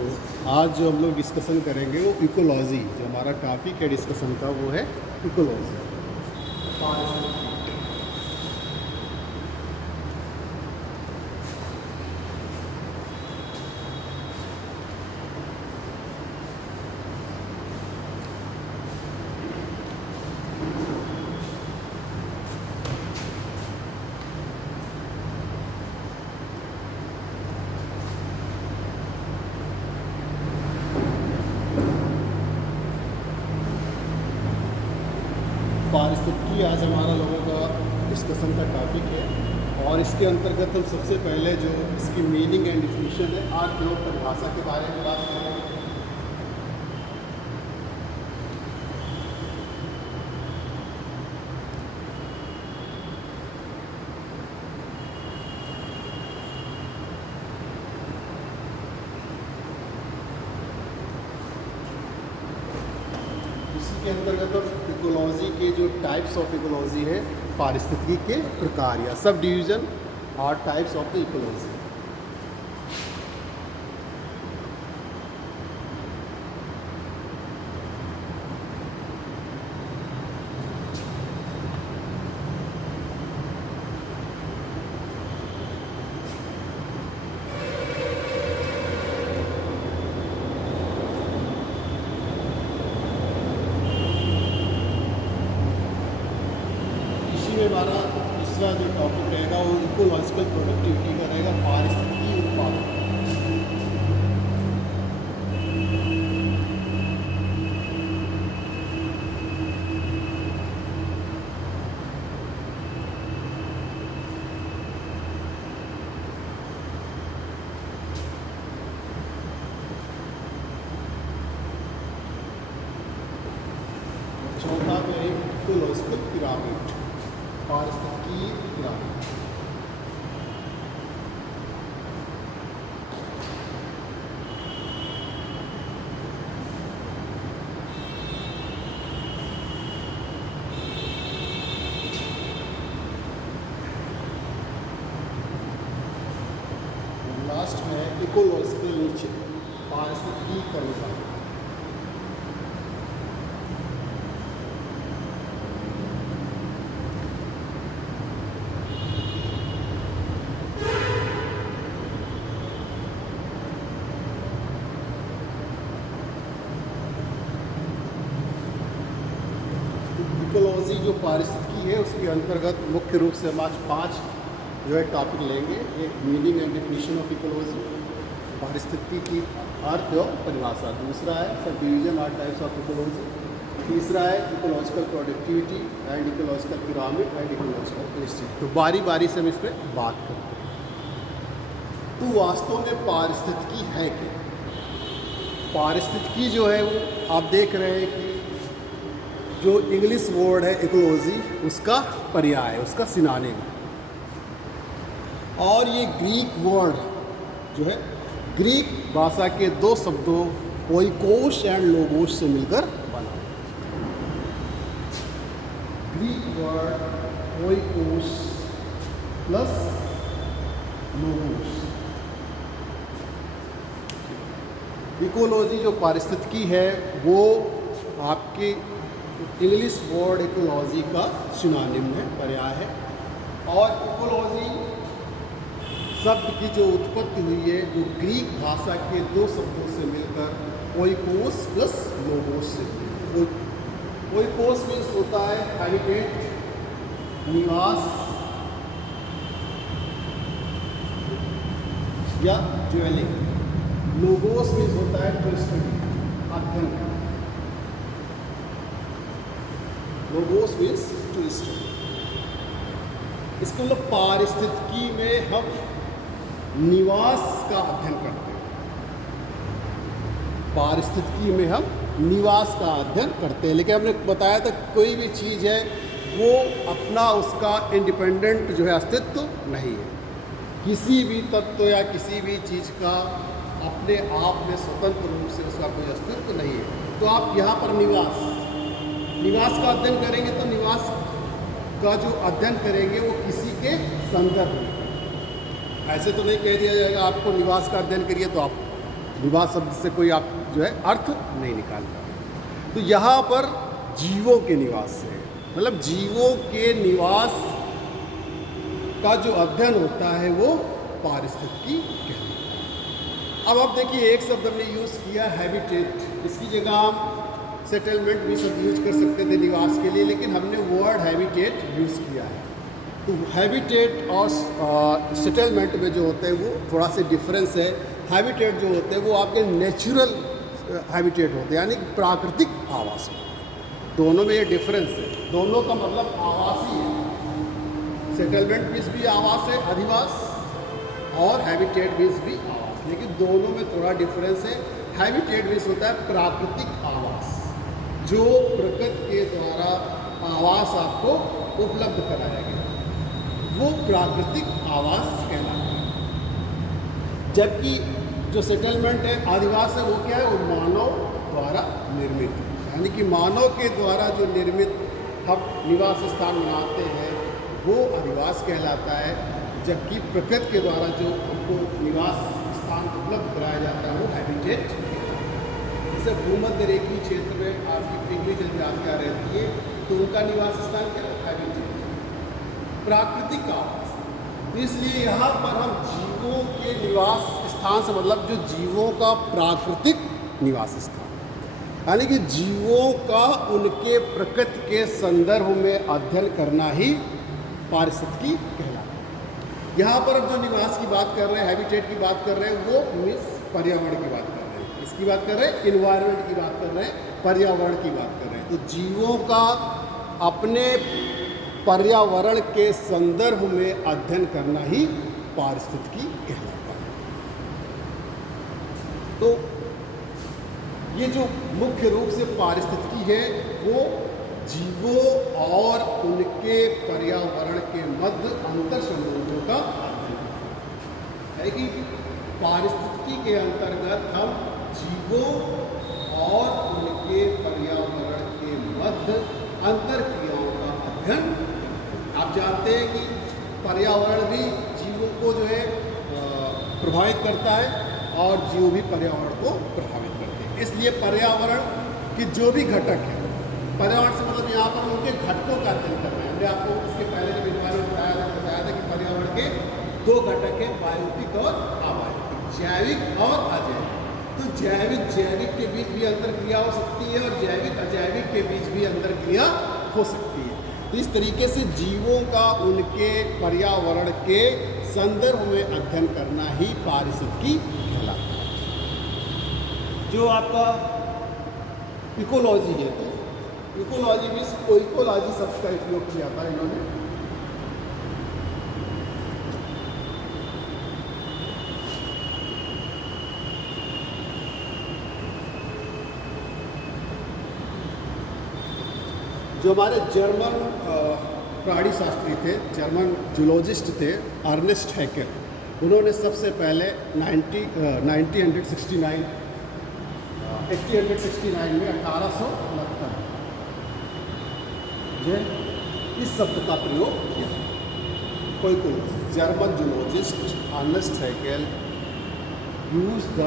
तो आज जो हम लोग डिस्कशन करेंगे वो इकोलॉजी, जो हमारा टॉपिक है डिस्कशन का वो है इकोलॉजी। पारिस्थितिकी आज हमारा लोगों का डिस्कशन का टॉपिक है और इसके अंतर्गत हम सबसे पहले जो इसकी मीनिंग एंड डिफिनीशन है आज लोग परिभाषा के बारे में बात करेंगे। के अंतर्गत हम इकोलॉजी के जो टाइप्स ऑफ इकोलॉजी है, पारिस्थितिकी के प्रकार या सब डिवीजन और टाइप्स ऑफ द इकोलॉजी। हमारा दूसरा जो टॉपिक रहेगा वो इकोलॉजिकल प्रोडक्टिविटी का रहेगा, पारिस्थितिकी उत्पादन। चौथा में इकोलॉजिकल पिरामिड, पारिस्थितिकी पिरामिड। लास्ट में इकोलॉजिकल नीचे, पारिस्थितिकी का विभाग। इकोलॉजी जो पारिस्थितिकी है उसके अंतर्गत मुख्य रूप से हम आज 5 जो है टॉपिक लेंगे। एक meaning and definition of ecology, पारिस्थितिकी की अर्थ और परिभाषा। दूसरा है सब डिवीजन और टाइप्स ऑफ इकोलॉजी। तीसरा है ecological productivity and ecological pyramid and ecological clustering. तो बारी बारी से हम इस पर बात करते हैं। तो वास्तव में पारिस्थितिकी है क्या? पारिस्थितिकी जो है वो आप देख रहे हैं कि जो इंग्लिश वर्ड है इकोलॉजी, उसका पर्याय है, उसका सिनोनिम है। और ये ग्रीक वर्ड जो है, ग्रीक भाषा के 2 शब्दों ओइकोस एंड लोगोस से मिलकर बना। Greek word oikos plus logos. Ecology जो पारिस्थितिकी है वो आपके इंग्लिश वर्ड इकोलॉजी का सिनोनिम है, पर्याय है। और इकोलॉजी शब्द की जो उत्पत्ति हुई है वो ग्रीक भाषा के 2 शब्दों से मिलकर ओइकोस प्लस लोगोस से। ओइकोस मीन्स होता है हैबिटेट, निवास या ड्वेलिंग। लोगोस मीन्स होता है टू स्टडी, अध्ययन। Logos means to study. इसके मतलब पारिस्थितिकी में हम निवास का अध्ययन करते हैं। पारिस्थितिकी में हम निवास का अध्ययन करते हैं। लेकिन हमने बताया था कोई भी चीज़ है वो अपना उसका इंडिपेंडेंट जो है अस्तित्व नहीं है। किसी भी तत्व या किसी भी चीज़ का अपने आप में स्वतंत्र रूप से उसका कोई अस्तित्व नहीं है। तो आप यहाँ पर निवास का अध्ययन करेंगे तो निवास का जो अध्ययन करेंगे वो किसी के संदर्भ में। ऐसे तो नहीं कह दिया जाएगा आपको निवास का अध्ययन करिए तो आप निवास शब्द से कोई आप जो है अर्थ नहीं निकाल पाए। तो यहाँ पर जीवों के निवास से, मतलब जीवों के निवास का जो अध्ययन होता है वो पारिस्थितिकी कहलाता है। अब आप देखिए, एक शब्द हमने यूज़ किया हैबिटेट, इसकी जगह हम सेटलमेंट भी सब यूज कर सकते थे निवास के लिए, लेकिन हमने वर्ड हैबिटेट यूज़ किया है। तो हैबिटेट और सेटलमेंट में जो होते हैं वो थोड़ा सा डिफरेंस है। हैबिटेट जो होते हैं वो आपके नेचुरल हैबिटेट होते हैं, यानी प्राकृतिक आवास होते हैं। दोनों में ये डिफरेंस है, दोनों का मतलब आवासी है। सेटलमेंट मीन्स भी आवास है, अधिवास, और हैबिटेट मीन्स भी आवास, लेकिन दोनों में थोड़ा डिफरेंस है। हैबिटेट मीन्स होता है प्राकृतिक आवास, जो प्रकृति के द्वारा आवास आपको उपलब्ध कराया गया, वो प्राकृतिक आवास कहलाता है। जबकि जो सेटलमेंट है, आदिवास है, वो क्या है, वो मानव द्वारा निर्मित, यानी कि मानव के द्वारा जो निर्मित हम निवास स्थान बनाते हैं वो अधिवास कहलाता है। जबकि प्रकृति के द्वारा जो हमको निवास स्थान उपलब्ध कराया जाता है वो हैबिटेट। जैसे भूमध्य रेखीय क्षेत्र में आपकी पिगमी जनजातियाँ रहती है, तो उनका निवास स्थान क्या है, हैबिटेट, प्राकृतिक आवास। इसलिए यहाँ पर हम जीवों के निवास स्थान से मतलब जो जीवों का प्राकृतिक निवास स्थान, यानी कि जीवों का उनके प्रकृति के संदर्भ में अध्ययन करना ही पारिस्थितिकी कहलाता है। यहाँ पर अब जो निवास की बात कर रहे हैं, हैबिटेट की बात कर रहे हैं, वो मीन्स पर्यावरण की बात कर रहे हैं। इसकी बात कर रहे हैं, इन्वायरमेंट की बात कर रहे हैं, पर्यावरण की बात कर रहे हैं। तो जीवों का अपने पर्यावरण के संदर्भ में अध्ययन करना ही पारिस्थितिकी कहलाता है। तो ये जो मुख्य रूप से पारिस्थितिकी है वो जीवों और उनके पर्यावरण के मध्य अंतर संबंधों का अध्ययन है कि पारिस्थितिकी के अंतर्गत हम जीवों और उनके पर्यावरण के मध्य अंतर क्रियाओं का अध्ययन। आप जानते हैं कि पर्यावरण भी जीवों को जो है प्रभावित करता है और जीव भी पर्यावरण को प्रभावित करते हैं। इसलिए पर्यावरण के जो भी घटक हैं, पर्यावरण से मतलब यहाँ पर उनके घटकों का अध्ययन कर रहे हैं। हमने आपको इसके पहले जब इन्वायरमेंट बताया था कि पर्यावरण के दो घटक हैं, बायोटिक और अबायोटिक, जैविक और अजैविक। तो जैविक के बीच भी अंतर क्रिया हो सकती है और जैविक अजैविक के बीच भी अंतर क्रिया हो सकती है। तो इस तरीके से जीवों का उनके पर्यावरण के संदर्भ में अध्ययन करना ही पारिस्थितिकी कहलाता है। जो आपका इकोलॉजी है, तो इकोलॉजी में इकोलॉजी शब्द का उपयोग किया था इन्होंने। जो हमारे जर्मन प्राणी शास्त्री थे, जर्मन जूलॉजिस्ट थे, अर्नेस्ट हैकेल, उन्होंने सबसे पहले 1869 में 1869 इस शब्द का प्रयोग किया। कोई German zoologist Ernst Haeckel use the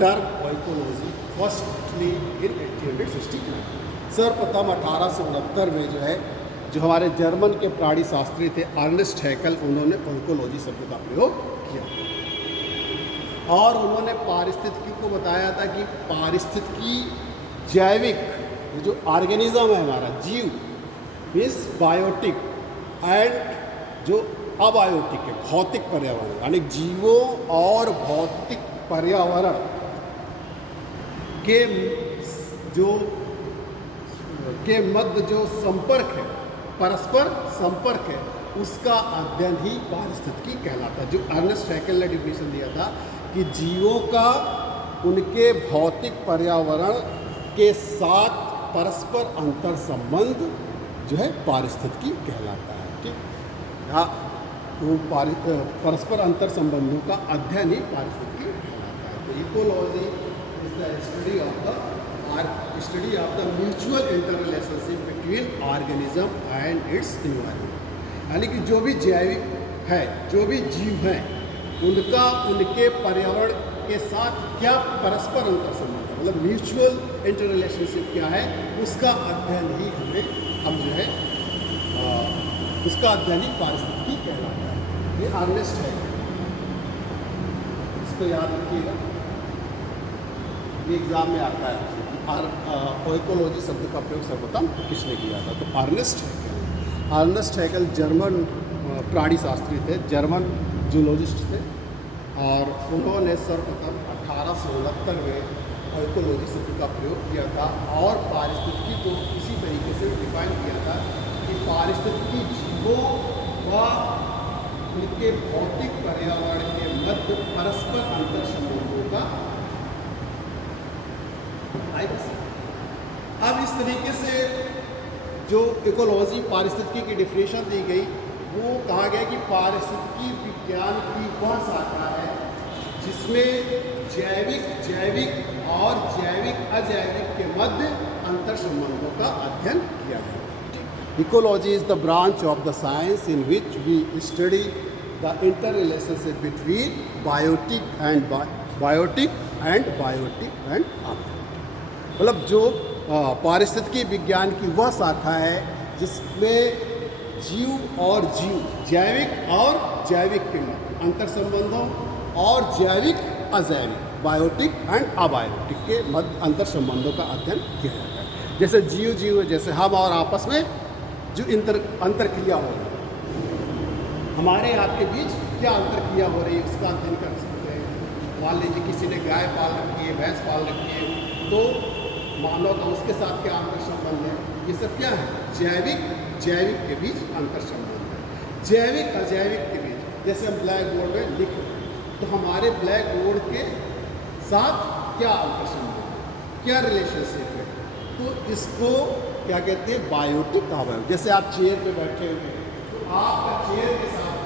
term ecology firstly in 1869। सर्वप्रथम 1869 में जो है, जो हमारे जर्मन के प्राणी शास्त्री थे अर्नेस्ट हैकेल, उन्होंने इकोलॉजी शब्द का प्रयोग किया और उन्होंने पारिस्थितिकी को बताया था कि पारिस्थितिकी जैविक जो ऑर्गेनिज्म है हमारा जीव मीन्स बायोटिक एंड जो अबायोटिक है भौतिक पर्यावरण, यानी जीवों और भौतिक पर्यावरण के मध्य जो संपर्क है, परस्पर संपर्क है, उसका अध्ययन ही पारिस्थितिकी कहलाता है। जो अर्नेस्ट हैकेल ने डिफिनेशन दिया था कि जीवों का उनके भौतिक पर्यावरण के साथ परस्पर अंतर संबंध जो है पारिस्थितिकी कहलाता है। ठीक, हाँ, वो परस्पर अंतर संबंधों का अध्ययन ही पारिस्थितिकी कहलाता है। तो ecology is the study of the mutual inter relationship between organism and it's environment, यानी कि जो भी जैविक है, जो भी जीव हैं, उनका उनके पर्यावरण के साथ क्या परस्पर अंतर संबंध है, मतलब म्यूचुअल इंटर रिलेशनशिप क्या है, उसका अध्ययन ही हम जो है उसका अध्ययन ही पारिस्थितिकी कहलाता है। ये अर्नेस्ट है, इसको याद रखिएगा, ये एग्जाम में आता है। इकोलॉजी शब्द का प्रयोग सर्वप्रथम किसने किया था? तो अर्नेस्ट हैकेल जर्मन प्राणी शास्त्री थे, जर्मन जूलॉजिस्ट थे, और उन्होंने सर्वप्रथम 1869 में इकोलॉजी शब्द का प्रयोग किया था और पारिस्थितिकी को इसी तरीके से डिफाइन किया था कि पारिस्थितिकी जीवों व उनके भौतिक पर्यावरण के मध्य परस्पर अंतर संबंधों का। अब इस तरीके से जो इकोलॉजी पारिस्थितिकी की डेफिनेशन दी गई, वो कहा गया कि पारिस्थितिकी विज्ञान की वह शाखा है जिसमें जैविक और जैविक अजैविक के मध्य अंतर संबंधों का अध्ययन किया जाता है। Ecology is the branch of the science in which we study the interrelationship between biotic and abiotic. मतलब जो पारिस्थितिकी विज्ञान की वह शाखा है जिसमें जीव और जीव, जैविक और जैविक के मध्य अंतर संबंधों और जैविक अजैविक, बायोटिक एंड अबायोटिक के मध्य अंतर संबंधों का अध्ययन किया जाता है। जैसे जीव जैसे हम और आपस में जो अंतरक्रिया हो रही है, हमारे आपके बीच क्या अंतरक्रिया हो रही है उसका अध्ययन कर सकते हैं। मान लीजिए किसी ने गाय पाल रखी है, भैंस पाल रखी है, तो मानव का उसके साथ क्या अंतर संबंध है, ये सब क्या है? जैविक के बीच अंतर संबंध है। जैविक अजैविक के बीच, जैसे हम ब्लैक बोर्ड में लिख रहे हैं, तो हमारे ब्लैक बोर्ड के साथ क्या अंतर संबंध है, क्या रिलेशनशिप है, तो इसको क्या कहते हैं? Biotic abiotic. जैसे आप चेयर पे बैठे हुए हैं, तो आपका चेयर के साथ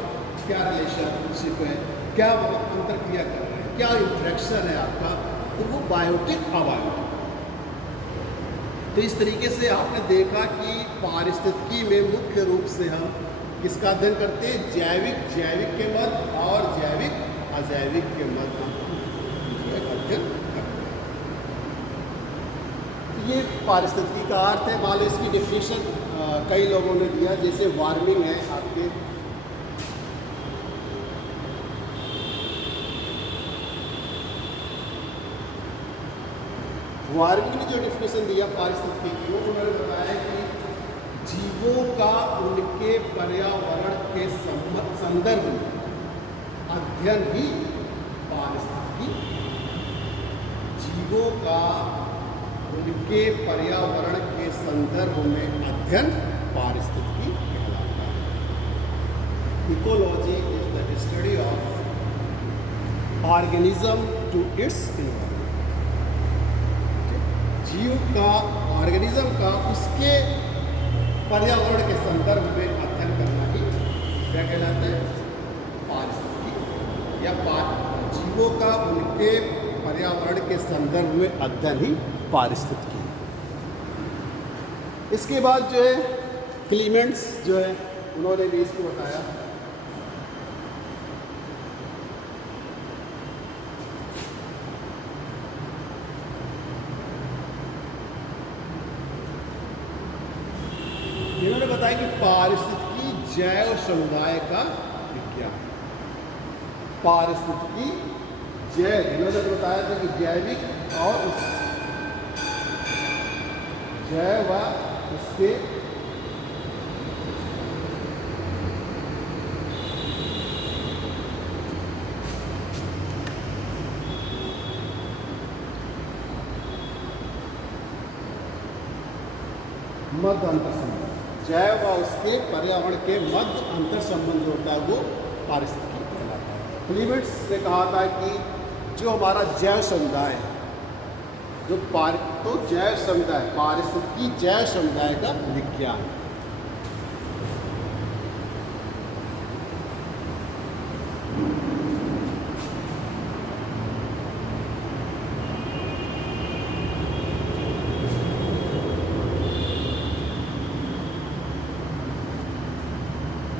क्या रिलेशनशिप है, क्या अंतरक्रिया कर रहे हैं, क्या इंटरेक्शन है आपका, तो वो बायोटिक अबायोटिक। तो इस तरीके से आपने देखा कि पारिस्थितिकी में मुख्य रूप से हम किसका अध्ययन करते हैं? जैविक के मध्य और जैविक अजैविक के मध्य हम अध्ययन करते हैं। तो ये पारिस्थितिकी का अर्थ है। मान लो इसकी डेफिनेशन कई लोगों ने दिया, जैसे वार्मिंग है आपके, वार्मिंग ने जो डेफिनेशन दिया पारिस्थितिकी की, वो उन्होंने बताया कि जीवों का उनके पर्यावरण के संदर्भ में अध्ययन ही पारिस्थितिकी। जीवों का उनके पर्यावरण के संदर्भ में अध्ययन पारिस्थितिकी कहलाता है। Ecology is the study of organism to its environment. जीव का, ऑर्गेनिज्म का उसके पर्यावरण के संदर्भ में अध्ययन करना ही क्या कहलाता है? पारिस्थितिकी। या जीवों का उनके पर्यावरण के संदर्भ में अध्ययन ही पारिस्थितिकी। इसके बाद जो है क्लीमेंट्स जो है, उन्होंने भी इसको बताया। इन्होंने बताया कि पारिस्थितिकी जैव समुदाय का विज्ञान। पारिस्थितिकी जैव, इन्होंने बताया था कि जैविक और जैव व उसके मध्य अंतर संबंध, जैव व उसके पर्यावरण के मध्य अंतर संबंध होता है, वो पारिस्थितिकी कहलाता है। क्लीमेंट्स ने कहा था कि जो हमारा जैव समुदाय है, जो तो जैव समुदाय, पारिस्थितिकी जैव समुदाय का विज्ञान।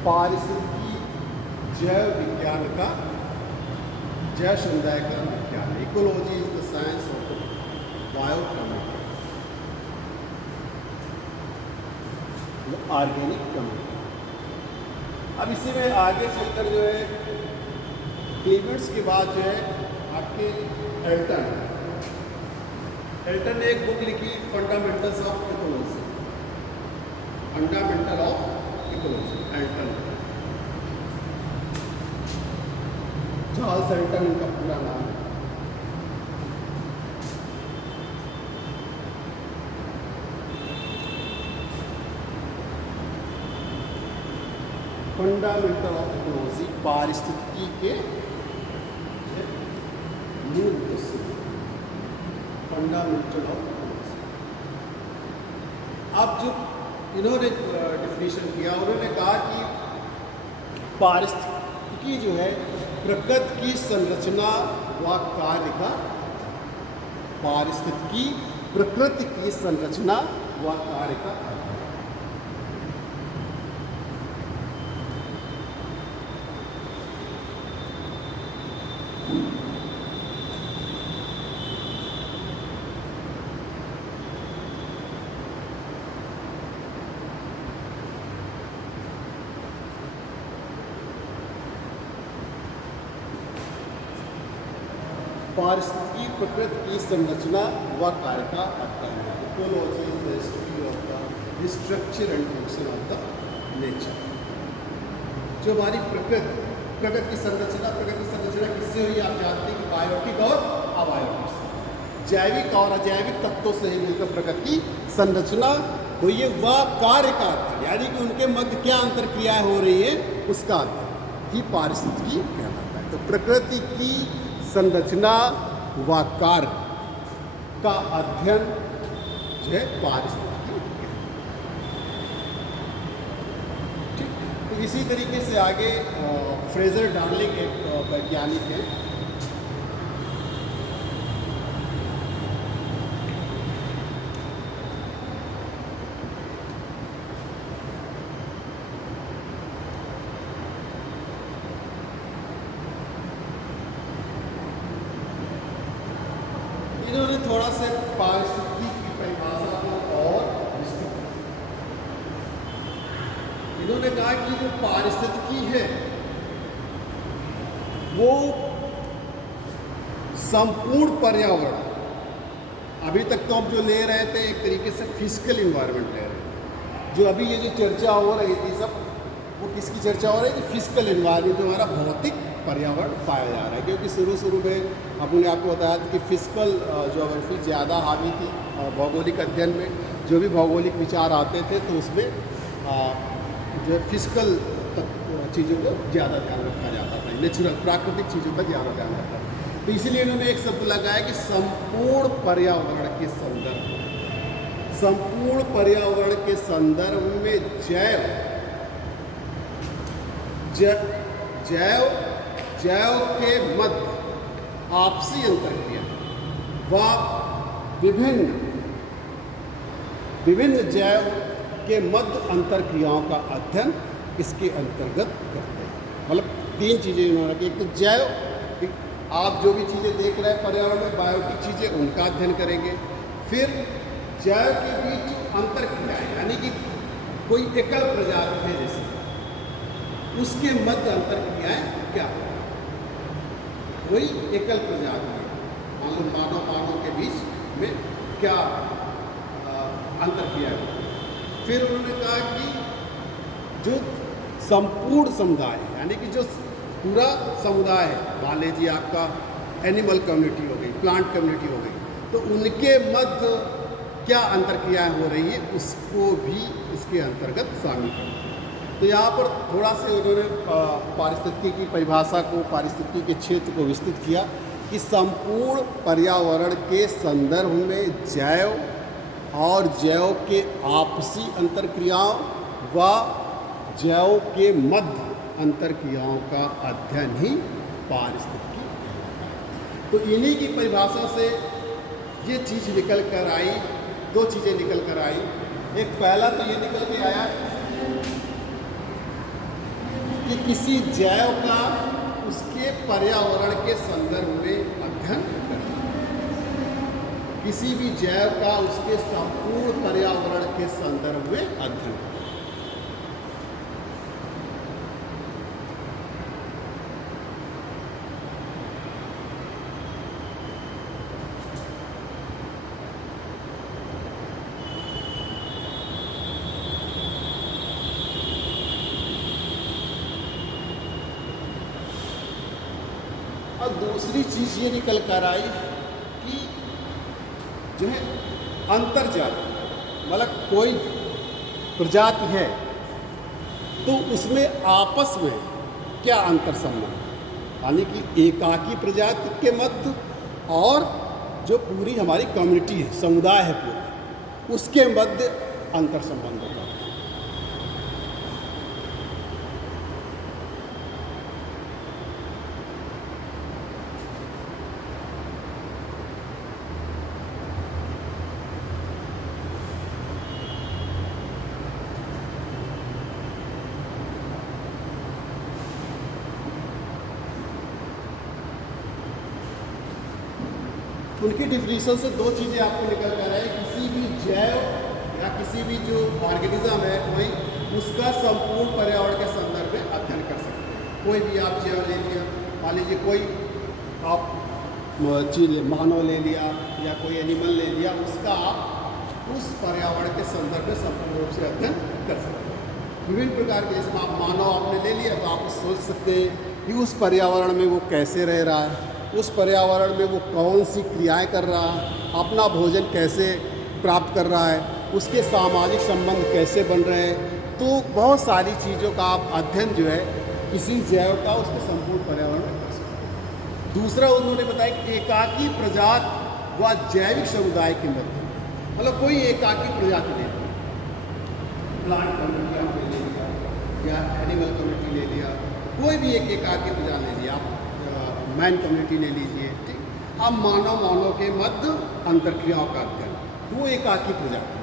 पारिस्थितिकी जैव विज्ञान का, जैव समुदाय का विज्ञान। Ecology is the science of the biocommunity, organic community. अब इसी में आगे चलकर जो है क्लीमेंट्स के बाद जो है आपके एल्टन ने एक बुक लिखी, fundamentals of ecology, fundamental of ecology, Elton, Charles Elton उनका पूरा नाम है। फंडामेंटल ऑफ इकोलॉजी, पारिस्थितिकी के मूल तत्व, फंडामेंटल ऑफ इकोलॉजी। अब जो इन्होंने डिफिनीशन किया, उन्होंने कहा कि पारिस्थितिकी जो है प्रकृति की संरचना व कार्य का, पारिस्थितिकी प्रकृति की संरचना व कार्य का पारिस्थितिकी प्रकृति की संरचना व कार्य का अध्ययन है। Ecology is the study of the structure and function of the nature. जो हमारी प्रकृति की संरचना किससे हुई आप जानते हैं कि बायोटिक और अबायोटिक से, जैविक और अजैविक तत्वों से ही मिलकर प्रकृति की संरचना हुई है। वह कार्य का अध्ययन, यानी कि उनके मध्य क्या अंतर क्रियाएं हो रही है उसका अध्ययन ही पारिस्थितिकी कहलाता है। तो प्रकृति की संरचना व कार्य का अध्ययन जो है पारिस्थितिकी। ठीक, तो इसी तरीके से आगे फ्रेजर डार्लिंग एक वैज्ञानिक है, इन्होंने थोड़ा सा पारिस्थितिकी की परिभाषा को और विस्तृत किया। इन्होंने कहा कि जो पारिस्थितिकी है वो संपूर्ण पर्यावरण, अभी तक तो हम जो ले रहे थे एक तरीके से फिजिकल इन्वायरमेंट ले रहे हैं, जो अभी ये जो चर्चा हो रही थी सब वो किसकी चर्चा हो रही थी, फिजिकल इन्वायरमेंट, जो हमारा भौतिक पर्यावरण पाया जा रहा है। क्योंकि शुरू में अपने आपको बताया था कि फिजिकल ज्योग्राफी ज़्यादा हावी थी भौगोलिक अध्ययन में, जो भी भौगोलिक विचार आते थे तो उसमें जो फिजिकल चीज़ों को ज़्यादा ध्यान रखा जाता था, नेचुरल प्राकृतिक चीज़ों का ज़्यादा ध्यान रखा था। तो इसलिए इन्होंने एक शब्द लगाया कि संपूर्ण पर्यावरण के संदर्भ, संपूर्ण पर्यावरण के संदर्भ में जैव के मध्य आपसी अंतरक्रिया व विभिन्न जैव के मध्य अंतरक्रियाओं का अध्ययन इसके अंतर्गत करते हैं। मतलब तीन चीज़ें इन्होंने की, एक तो जैव, आप जो भी चीज़ें देख रहे हैं पर्यावरण में बायोटिक चीज़ें, उनका अध्ययन करेंगे। फिर जैव के बीच अंतरक्रियाएं, यानी कि कोई एकल प्रजाति है जैसे, उसके मध्य अंतरक्रियाएं क्या, वही एकल प्रजाति मान लो मानव के बीच में क्या अंतरक्रिया है। फिर उन्होंने कहा कि जो संपूर्ण समुदाय है, यानी कि जो पूरा समुदाय है, मान लीजिए आपका एनिमल कम्युनिटी हो गई, प्लांट कम्युनिटी हो गई, तो उनके मध्य क्या अंतरक्रियाएं हो रही है उसको भी इसके अंतर्गत शामिल करते हैं। तो यहाँ पर थोड़ा सा उन्होंने पारिस्थितिकी की परिभाषा को, पारिस्थितिकी के क्षेत्र को विस्तृत किया कि संपूर्ण पर्यावरण के संदर्भ में जैव और जैव के आपसी अंतरक्रियाओं व जैव के मध्य अंतरक्रियाओं का अध्ययन ही पारिस्थितिकी है। तो इन्हीं की परिभाषा से ये चीज़ निकल कर आई, दो चीज़ें निकल कर आई। एक पहला तो ये निकल के आया कि किसी जैव का उसके पर्यावरण के संदर्भ में अध्ययन करते हैं। किसी भी जैव का उसके संपूर्ण पर्यावरण के संदर्भ में अध्ययन करते हैं। और दूसरी चीज़ ये निकल कर आई कि जो है अंतर्जाति, मतलब कोई प्रजाति है तो उसमें आपस में क्या अंतर संबंध, यानी कि एकाकी प्रजाति के मध्य और जो पूरी हमारी कम्युनिटी है, समुदाय है पूरा, उसके मध्य अंतर संबंध होगा। उनकी डिफिनीशन से दो चीज़ें आपको निकल कर आए, किसी भी जैव या किसी भी जो ऑर्गेनिज्म है वही उसका संपूर्ण पर्यावरण के संदर्भ में अध्ययन कर सकते हैं। कोई भी आप जैव ले लिया, मान लीजिए कोई आप चीज़ मानव ले लिया या कोई एनिमल ले लिया, उसका आप उस पर्यावरण के संदर्भ में संपूर्ण रूप से अध्ययन कर सकते हैं। विभिन्न प्रकार के, जैसे आप मानव आपने ले लिया तो आप सोच सकते हैं कि उस पर्यावरण में वो कैसे रह रहा है, उस पर्यावरण में वो कौन सी क्रियाएं कर रहा है, अपना भोजन कैसे प्राप्त कर रहा है, उसके सामाजिक संबंध कैसे बन रहे हैं। तो बहुत सारी चीज़ों का आप अध्ययन जो है किसी जैव का उसके संपूर्ण पर्यावरण में कर सकते हैं। दूसरा उन्होंने बताया कि एकाकी प्रजाति व जैविक समुदाय के मध्य, मतलब कोई एकाकी प्रजाति ले ली, प्लांट कम्युनिटी आपने ले लिया या एनिमल कम्युनिटी ले लिया, कोई भी एक एकाकी प्रजाति ले लिया, आप मैन कम्युनिटी ले लीजिए, ठीक। अब मानव के मध्य अंतरक्रियाओं का अध्ययन, वो एकाकी प्रजाति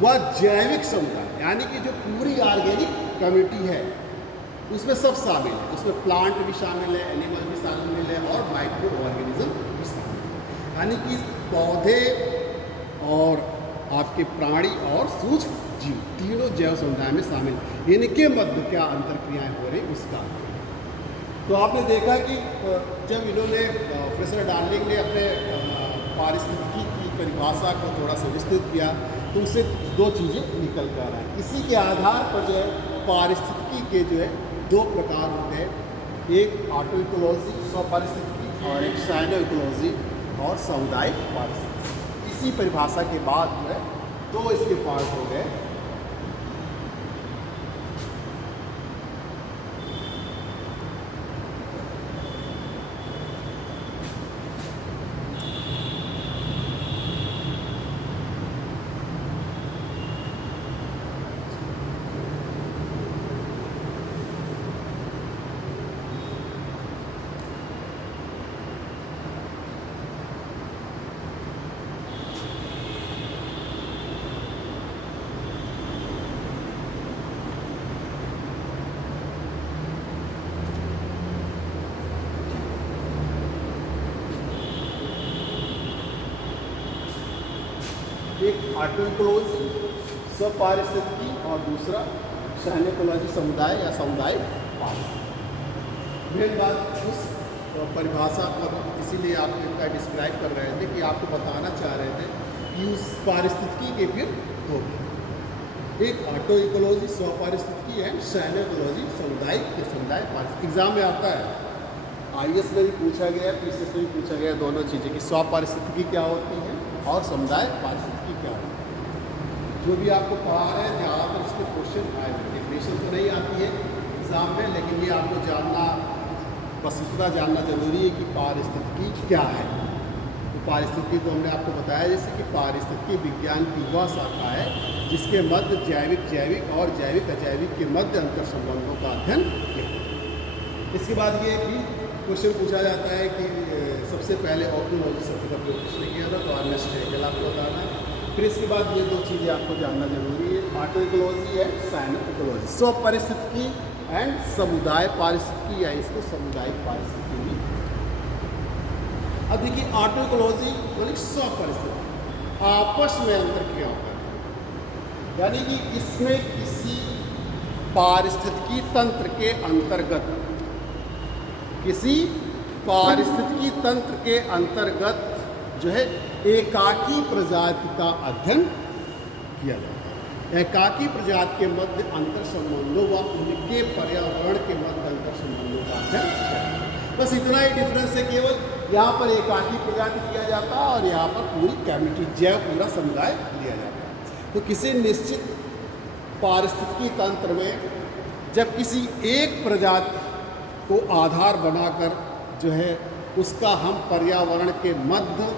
वह जैविक समुदाय, यानी कि जो पूरी ऑर्गेनिक कम्युनिटी है उसमें सब शामिल है, उसमें प्लांट भी शामिल है, एनिमल भी शामिल है और माइक्रो ऑर्गेनिज्म भी शामिल है, यानी कि पौधे और आपके प्राणी और सूक्ष्म जीव तीनों जैव समुदाय में शामिल। इनके मध्य क्या अंतरक्रियाएं हो रही उसका। तो आपने देखा कि जब इन्होंने प्रोफेसर डार्लिंग ने अपने पारिस्थितिकी की परिभाषा को थोड़ा सा विस्तृत किया तो उससे दो चीज़ें निकल कर आए। इसी के आधार पर जो है पारिस्थितिकी के जो है दो प्रकार होते हैं, एक ऑटो इकोलॉजी स्वपारिस्थितिकी और एक साइनो इकोलॉजी और सामुदायिक पारिस्थितिकी। इसी परिभाषा के बाद जो है दो इसके पार्ट हो गए। एक ऑटो इकोलॉजी स्वपारिस्थितिकी और दूसरा साइनो इकोलॉजी समुदाय या सामुदायिक पारिस्थितिकी। मेन बात उस परिभाषा को इसीलिए आप इनका डिस्क्राइब कर रहे थे कि आपको बताना चाह रहे थे कि उस पारिस्थितिकी के फिर दो, एक ऑटो इकोलॉजी स्वपारिस्थितिकी है, साइनो इकोलॉजी सामुदायिक के समुदाय पारिस्थितिकी। एग्जाम में आता है, IAS में भी पूछा गया, PCS में भी पूछा गया, दोनों चीज़ें कि स्वपारिस्थितिकी क्या होती है और समुदाय पारिस्थितिकी क्या है। जो भी आपको पढ़ा रहे हैं ज़्यादातर इसके क्वेश्चन आए हैं, डेफिनेशन तो नहीं आती है एग्ज़ाम में, लेकिन ये आपको जानना, बस इतना जानना जरूरी है कि पारिस्थितिकी क्या है। तो पारिस्थितिकी तो हमने आपको बताया जैसे कि पारिस्थितिकी विज्ञान की वह शाखा है जिसके मध्य जैविक और जैविक अजैविक के मध्य अंतर संबंधों का अध्ययन किया। इसके बाद ये कि क्वेश्चन पूछा जाता है कि सबसे पहले ऑर्गेनोलॉजी शब्द का प्रयोग किसने किया था, तो अर्नेस्ट हेगल आपको बताना है। फिर इसके बाद ये दो चीज़ें आपको जानना जरूरी है, ऑटो इकोलॉजी है, साइनो इकोलॉजी। स्वपारिस्थितिकी एंड समुदाय पारिस्थितिकी या इसको सामुदायिक पारिस्थितिकी भी। अब देखिए ऑटो इकोलॉजी यानी स्व पारिस्थितिकी आपस में अंतर क्रिया होता है, यानी कि इसमें किसी पारिस्थितिकी तंत्र के अंतर्गत, किसी पारिस्थितिकी तंत्र के अंतर्गत जो है एकाकी प्रजाति का अध्ययन किया जाता है। एकाकी प्रजाति के मध्य अंतर संबंधों व उनके पर्यावरण के मध्य अंतर संबंधों का अध्ययन किया जाता है। बस इतना ही डिफरेंस है, केवल यहाँ पर एकाकी प्रजाति किया जाता है और यहाँ पर पूरी कम्युनिटी जैव पूरा समुदाय लिया जाता है। तो किसी निश्चित पारिस्थितिकी तंत्र में जब किसी एक प्रजाति को आधार बनाकर जो है उसका हम पर्यावरण के मध्य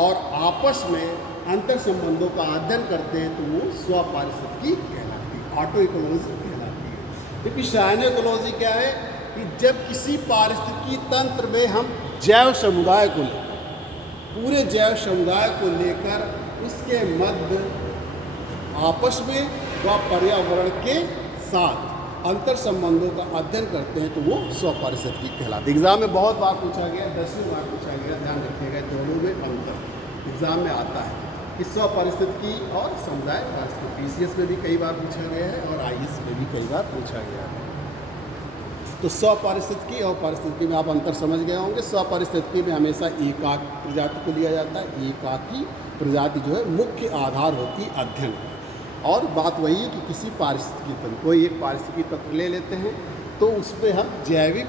और आपस में अंतर संबंधों का अध्ययन करते हैं तो वो स्व पारिस्थितिकी कहलाती है, ऑटो इकोलॉजी कहलाती है। क्योंकि साइनो इकोलॉजी क्या है कि जब किसी पारिस्थितिकी तंत्र में हम जैव समुदाय को पूरे जैव समुदाय को लेकर उसके मध्य आपस में व पर्यावरण के साथ अंतर संबंधों का अध्ययन करते हैं तो वो स्व पारिस्थितिकी कहलाती है। एग्जाम में बहुत बार पूछा गया, 10वीं बार पूछा गया, ध्यान रखिएगा दोनों में अंतर एग्जाम में आता है कि स्व पारिस्थितिकी और समुदाय पारिस्थितिकी। PCS में भी कई बार पूछा गया है और IAS में भी कई बार पूछा गया है। तो स्व पारिस्थितिकी और पारिस्थितिकी में आप अंतर समझ गए होंगे। स्व पारिस्थितिकी में हमेशा एकाकी प्रजाति को लिया जाता है, एकाकी प्रजाति जो है मुख्य आधार होती है अध्ययन। और बात वही है कि किसी पारिस्थितिकी तंत्र, कोई एक पारिस्थितिकी तंत्र ले लेते हैं तो उस पर हम जैविक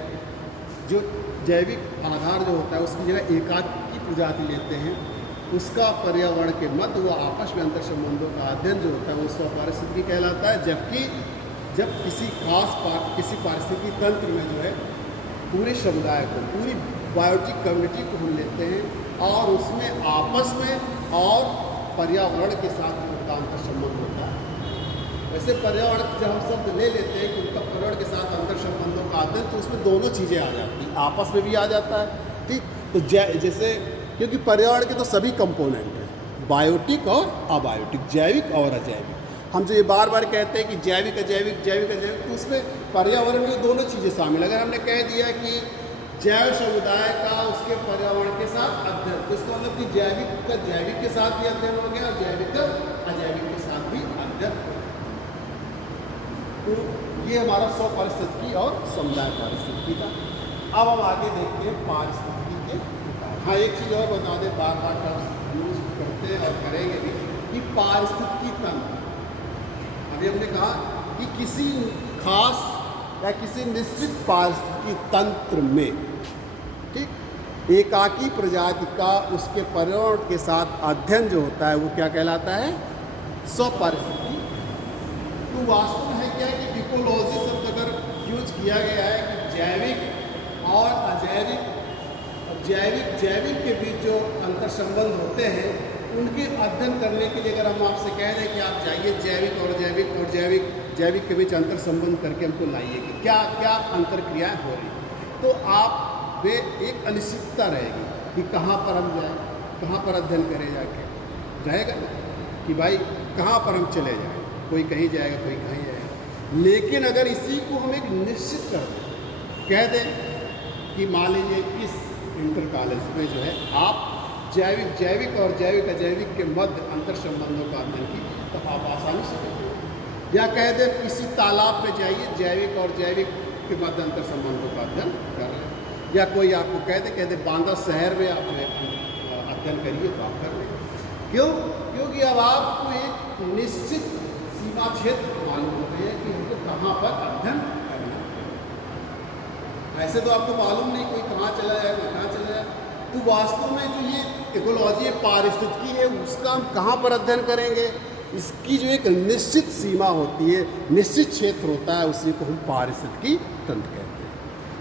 आधार जो होता है उसकी जगह एकाकी प्रजाति लेते हैं, उसका पर्यावरण के मध्य व आपस में अंतर संबंधों का अध्ययन जो होता है वो स्व पारिस्थितिकी कहलाता है। जबकि जब किसी पारिस्थितिकी तंत्र में जो है पूरे समुदाय को, पूरी बायोटिक कम्युनिटी को हम लेते हैं और उसमें आपस में और पर्यावरण के साथ उनका अंतर संबंध होता है। वैसे पर्यावरण जब हम शब्द ले लेते हैं कि उनका पर्यावरण के साथ अंतर संबंधों का अध्ययन, तो उसमें दोनों चीज़ें आ जाती हैं, आपस में भी आ जाता है, ठीक। तो जैसे क्योंकि पर्यावरण के तो सभी कंपोनेंट हैं, बायोटिक और अबायोटिक, जैविक और अजैविक। हम जो ये बार बार कहते हैं कि जैविक अजैविक जैविक अजैविक, तो उसमें पर्यावरण में दोनों चीज़ें शामिल। अगर हमने कह दिया कि जैव समुदाय का उसके पर्यावरण के साथ अध्ययन, तो इसका मतलब कि जैविक का जैविक के साथ भी अध्ययन हो गया और जैविक का अजैविक के साथ भी अध्ययन हो गया। तो ये हमारा स्व पारिस्थितिकी और समुदाय पारिस्थितिकी का। अब हम आगे देखते हैं पारिस्थितिकी के प्रकार। हाँ, एक चीज़ और बता दें, बार बार टर्म्स यूज करते हैं और करेंगे भी कि पारिस्थितिकी तंत्र, अभी हमने कहा कि किसी खास या किसी निश्चित पारिस्थितिकी तंत्र में, ठीक, एकाकी प्रजाति का उसके पर्यावरण के साथ अध्ययन जो होता है वो क्या कहलाता है? स्व पारिस्थितिकी। तो वास्तव में है क्या है कि इकोलॉजी शब्द अगर यूज किया गया है कि जैविक और अजैविक, जैविक के बीच जो अंतर संबंध होते हैं उनके अध्ययन करने के लिए अगर हम आपसे कह दें कि आप जाइए जैविक और जैविक के बीच अंतर संबंध करके हमको लाइए कि क्या क्या अंतर क्रियाएँ हो रही, तो आप वे एक अनिश्चितता रहेगी कि कहाँ पर हम जाएँ, कहाँ पर अध्ययन करें, जाके रहेगा कि भाई कहाँ पर हम चले जाएँ, कोई कहीं जाएगा कोई कहीं जाएगा। लेकिन अगर इसी को हम एक निश्चित कर दें, कह दें कि मान लीजिए इस इंटर कॉलेज में जो है आप जैविक और जैविक अजैविक के मध्य अंतर संबंधों का अध्ययन की, तो आप आसानी से करेंगे। या कह दें किसी तालाब में जाइए, जैविक और जैविक के मध्य अंतर संबंधों का अध्ययन कर रहे हैं। या कोई आपको कह दे बांदा शहर में आप अध्ययन करिए, तो आप कर लेंगे। क्यों? क्योंकि अब आपको एक निश्चित सीमा क्षेत्र मालूम हो गई है कि हमको कहाँ पर अध्ययन करना है। ऐसे तो आपको मालूम नहीं कोई कहाँ चला जाए, कोई कहाँ चला जाए। तो वास्तव में जो ये इकोलॉजी पारिस्थितिकी है उसका हम कहाँ पर अध्ययन करेंगे, इसकी जो एक निश्चित सीमा होती है, निश्चित क्षेत्र होता है, उसी को हम पारिस्थितिकी तंत्र कहते हैं,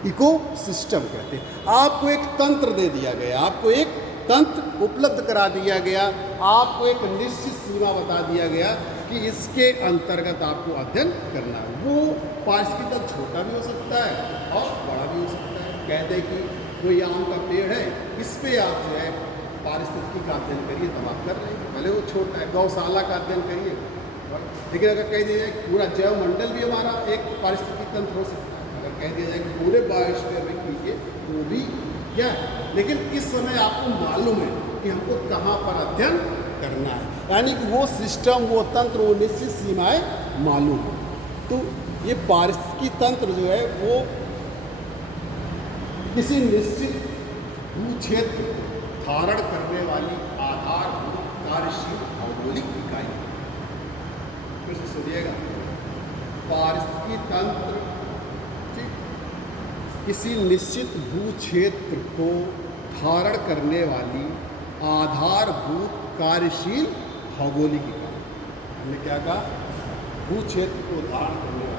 इको सिस्टम कहते हैं। आपको एक तंत्र दे दिया गया, आपको एक तंत्र उपलब्ध करा दिया गया, आपको एक निश्चित सीमा बता दिया गया कि इसके अंतर्गत आपको अध्ययन करना है। वो पारिस्थितिकी तंत्र छोटा भी हो सकता है और बड़ा भी हो सकता है। कहते हैं कि कोई आम का पेड़ है, इस पे आप जो है पारिस्थितिकी का अध्ययन करिए, तब आप कर लेंगे। भले वो छोटा है, गौशाला का अध्ययन करिए, लेकिन अगर कह दिया जाए कि पूरा जैव मंडल भी हमारा एक पारिस्थितिक तंत्र हो सकता है, अगर कह दिया जाए कि पूरे बायोस्फीयर में कीजिए तो भी क्या है। लेकिन इस समय आपको मालूम है कि हमको कहाँ पर अध्ययन करना है, यानी कि वो सिस्टम, वो तंत्र, वो निश्चित सीमाएँ मालूम है। तो ये पारिस्थितिकी तंत्र जो है वो किसी निश्चित भू क्षेत्र को धारण करने वाली आधारभूत कार्यशील भौगोलिक इकाई है। फिर से सुनिएगा, पारिस्थितिकी तंत्र किसी निश्चित भू क्षेत्र को धारण करने वाली आधारभूत कार्यशील भौगोलिक इकाई। हमने क्या कहा? भू क्षेत्र को धारण करने वाली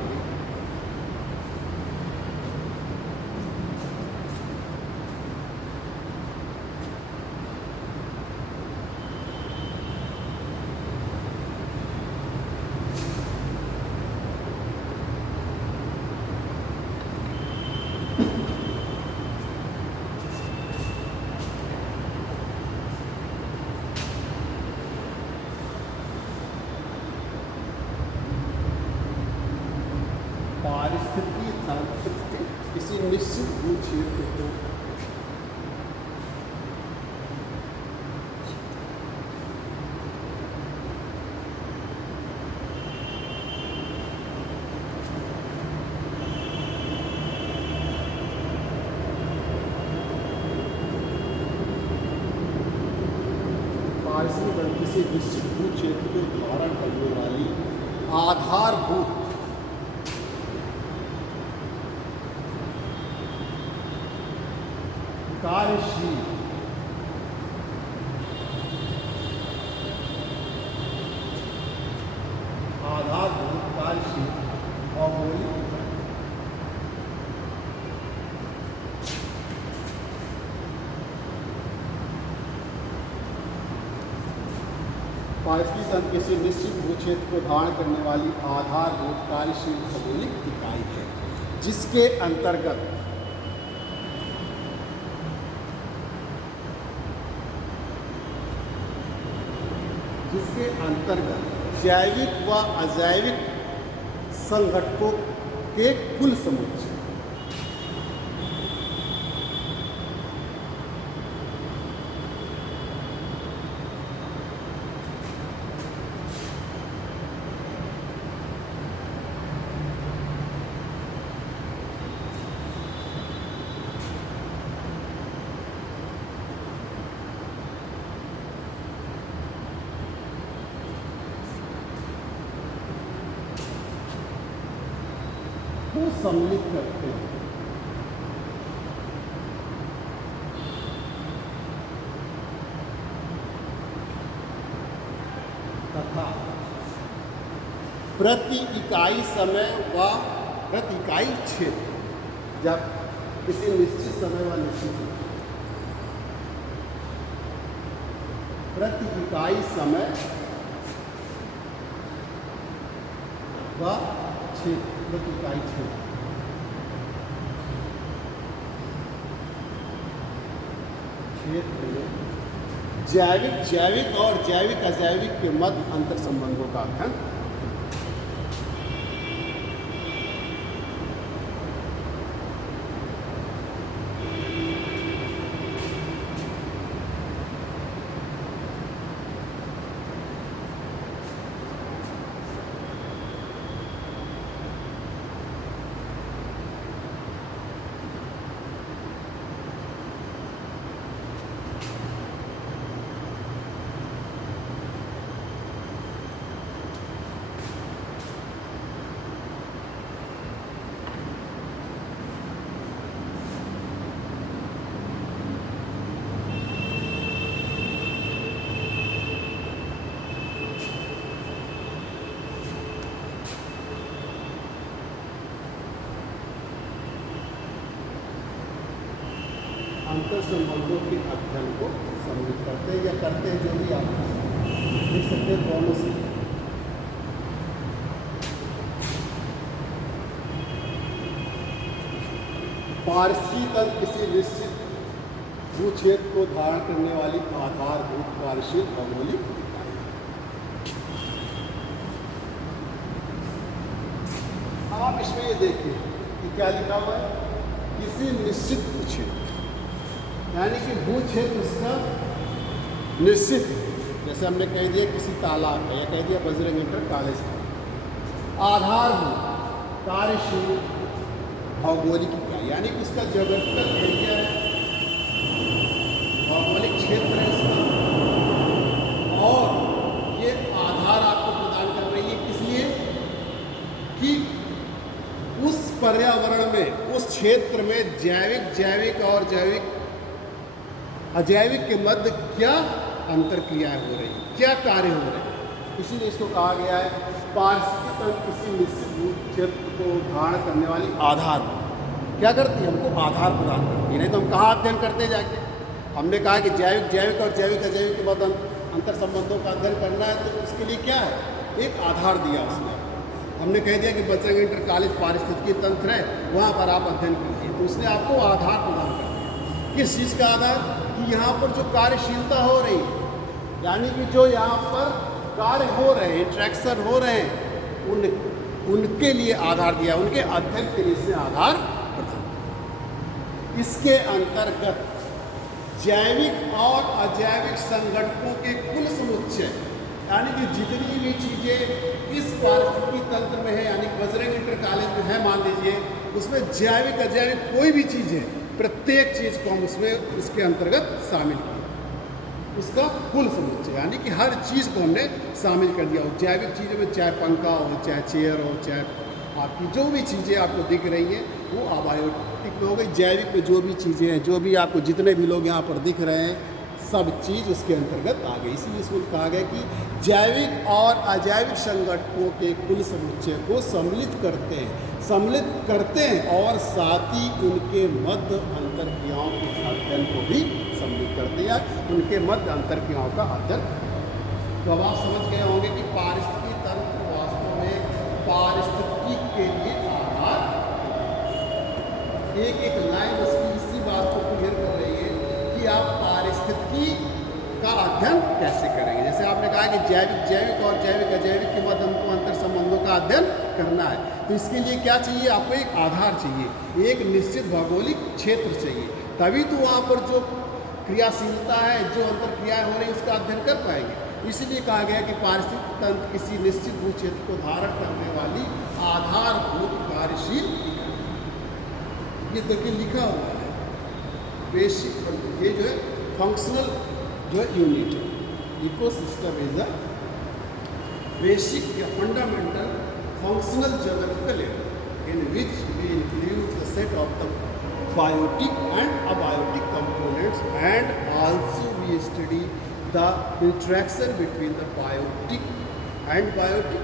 पारिस्थितिकी तंत्र के किसी निश्चित भू क्षेत्र को किसी निश्चित भू क्षेत्र को धारण करने वाली आधारभूत कार्यशील आधारभूत कार्यशील भौगोलिक पारिस्थितिकी तंत्र किसी निश्चित भू क्षेत्र को धारण करने वाली आधारभूत कार्यशील भौगोलिक इकाई है, जिसके अंतर्गत जैविक व अजैविक संघटकों के कुल समुच्चय को सम्मिलित करते हैं। तथा प्रति इकाई समय व प्रति इकाई क्षेत्र, जब किसी निश्चित समय व निश्चित प्रति इकाई समय व क्षेत्र, प्रति इकाई क्षेत्र में जैविक और जैविक अजैविक के मध्य अंतर संबंधों का अध्ययन। अंतर संबंधों के अध्ययन को सम्मिलित करते हैं या करते हैं, जो भी आप देख सकते हैं दोनों से। पारिस्थितिकी तंत्र किसी निश्चित भू क्षेत्र को धारण करने वाली आधारभूत कार्यशील भौगोलिक इकाई। आप इसमें ये देखिए कि क्या लिखा हुआ है, किसी निश्चित भू क्षेत्र, यानी कि भू क्षेत्र उसका निश्चित है। जैसे हमने कह दिया किसी तालाब का, या कह दिया बजरंग इंटर कॉलेज का आधारभूत कार्यशील भौगोलिक इकाई, यानी कि उसका ज्योग्राफिकल एरिया है, भौगोलिक क्षेत्र है इसका, और ये आधार आपको प्रदान कर रही है किस लिए कि उस पर्यावरण में, उस क्षेत्र में जैविक और अजैविक के मध्य क्या अंतर क्रियाएं हो रही है, क्या कार्य हो रहे हैं। इसीलिए इसको कहा गया है पारिस्थितिकी तंत्र किसी निश्चित भू क्षेत्र को धारण करने वाली आधार क्या करती है, हमको आधार प्रदान करती है। नहीं तो हम कहाँ अध्ययन करते जाके। हमने कहा कि जैविक और जैविक अजैविक के मध्य अंतर संबंधों का अध्ययन करना है, तो उसके लिए क्या है, एक आधार दिया उसने। हमने कह दिया कि बजरंग इंटर कॉलेज पारिस्थितिकी तंत्र है, वहाँ पर आप अध्ययन कीजिए, तो उसने आपको आधार प्रदान कर दिया। किस चीज़ का आधार, कि यहाँ पर जो कार्यशीलता हो रही है, यानी कि जो यहाँ पर कार्य हो रहे हैं, इंट्रैक्शन हो रहे हैं, उनके लिए आधार दिया, उनके अध्ययन के लिए इसने आधार प्रदान किया। इसके अंतर्गत जैविक और अजैविक संगठनों के कुल समुच्चय, यानी कि जितनी भी चीज़ें इस पारिस्थितिकी तंत्र में है, यानी बजरंग इंटर कॉलेज में है, मान लीजिए उसमें जैविक अजैविक कोई भी चीज़ है, प्रत्येक चीज़ को हम उसमें इसके अंतर्गत शामिल किया, उसका कुल समुच्चय, यानी कि हर चीज़ को हमने शामिल कर दिया। जैविक चीज़ों में चाहे पंखा हो, चाहे चेयर हो, चाहे आपकी जो भी चीज़ें आपको दिख रही हैं वो अबायोटिक में हो गई। जैविक में जो भी चीज़ें हैं, जो भी आपको जितने भी लोग यहाँ पर दिख रहे हैं, सब चीज़ उसके अंतर्गत आ गई। इसीलिए इसमें कहा गया कि जैविक और अजैविक संगठनों के कुल समुच्चय को सम्मिलित करते हैं और साथ ही उनके मध्य अंतर्क्रियाओं के अध्ययन को भी सम्मिलित करते हैं, उनके मध्य अंतर्क्रियाओं का अध्ययन। तो अब आप समझ गए होंगे कि पारिस्थितिकी तंत्र वास्तव में पारिस्थितिकी के लिए आधार, एक लाइन उसकी इसी बात को क्लियर कर रही है कि आप पारिस्थितिकी का अध्ययन कैसे करेंगे। जैसे आपने कहा कि जैविक और जैविक अजैविक के मध्य अंतर संबंधों का अध्ययन करना है, तो इसके लिए क्या चाहिए, आपको एक आधार चाहिए, एक निश्चित भौगोलिक क्षेत्र चाहिए, तभी तो वहाँ पर जो क्रियाशीलता है, जो अंतर क्रियाएँ हो रही है, उसका अध्ययन कर पाएंगे। इसीलिए कहा गया कि पारिस्थितिक तंत्र किसी निश्चित भू क्षेत्र को धारण करने वाली आधारभूत कार्यशील इकाई। ये देखिए लिखा हुआ है बेसिक, ये जो है फंक्शनल जो यूनिट है, इकोसिस्टम इज अ बेसिक या fundamental functional geographical area in which we include the set of the biotic and abiotic components, and also we study the interaction between the biotic and biotic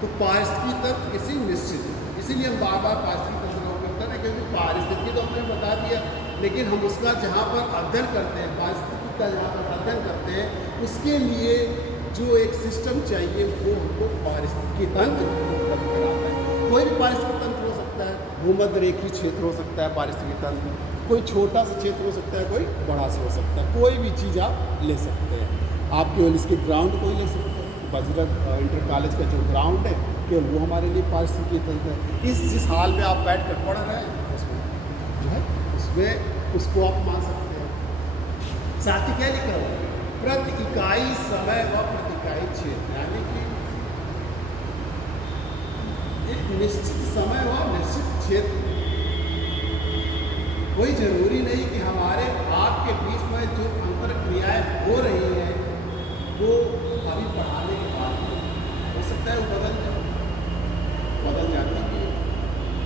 तो पारिस्थितिकी तंत्र किसी निश्चित, इसीलिए हम बार बार पारिस्थितिकी तंत्र का उपयोग कर रहे हैं, क्योंकि पारिस्थितिकी तो हमने बता दिया, लेकिन हम उसका जहाँ पर अध्ययन करते हैं, पारिस्थितिकी का जहाँ पर अध्ययन करते हैं, उसके लिए जो एक सिस्टम चाहिए वो हमको पारिस्थितिकी तंत्र उपलब्ध कराता है। कोई भी पारिस्थितिकी तंत्र हो सकता है, भूमध्य रेखीय क्षेत्र हो सकता है पारिस्थितिकी तंत्र, कोई छोटा सा क्षेत्र हो सकता है, कोई बड़ा सा हो सकता है, कोई भी चीज़ आप ले सकते हैं। आप केवल इसके ग्राउंड को ही ले सकते हैं। बजरंग इंटर कॉलेज का जो ग्राउंड है केवल वो हमारे लिए पारिस्थितिकी तंत्र है। जिस हाल में आप बैठ कर पढ़ रहे हैं उसमें जो है उसमें उसको आप मान सकते हैं। साथ ही क्या लिखा हुआ है, प्रति इकाई समय व प्रति इकाई क्षेत्र, यानी कि एक निश्चित समय व निश्चित क्षेत्र। कोई जरूरी नहीं कि हमारे आपके बीच में जो अंतर क्रियाएं हो रही हैं वो अभी पढ़ाने के बाद हो सकता है वो बदल जाती है।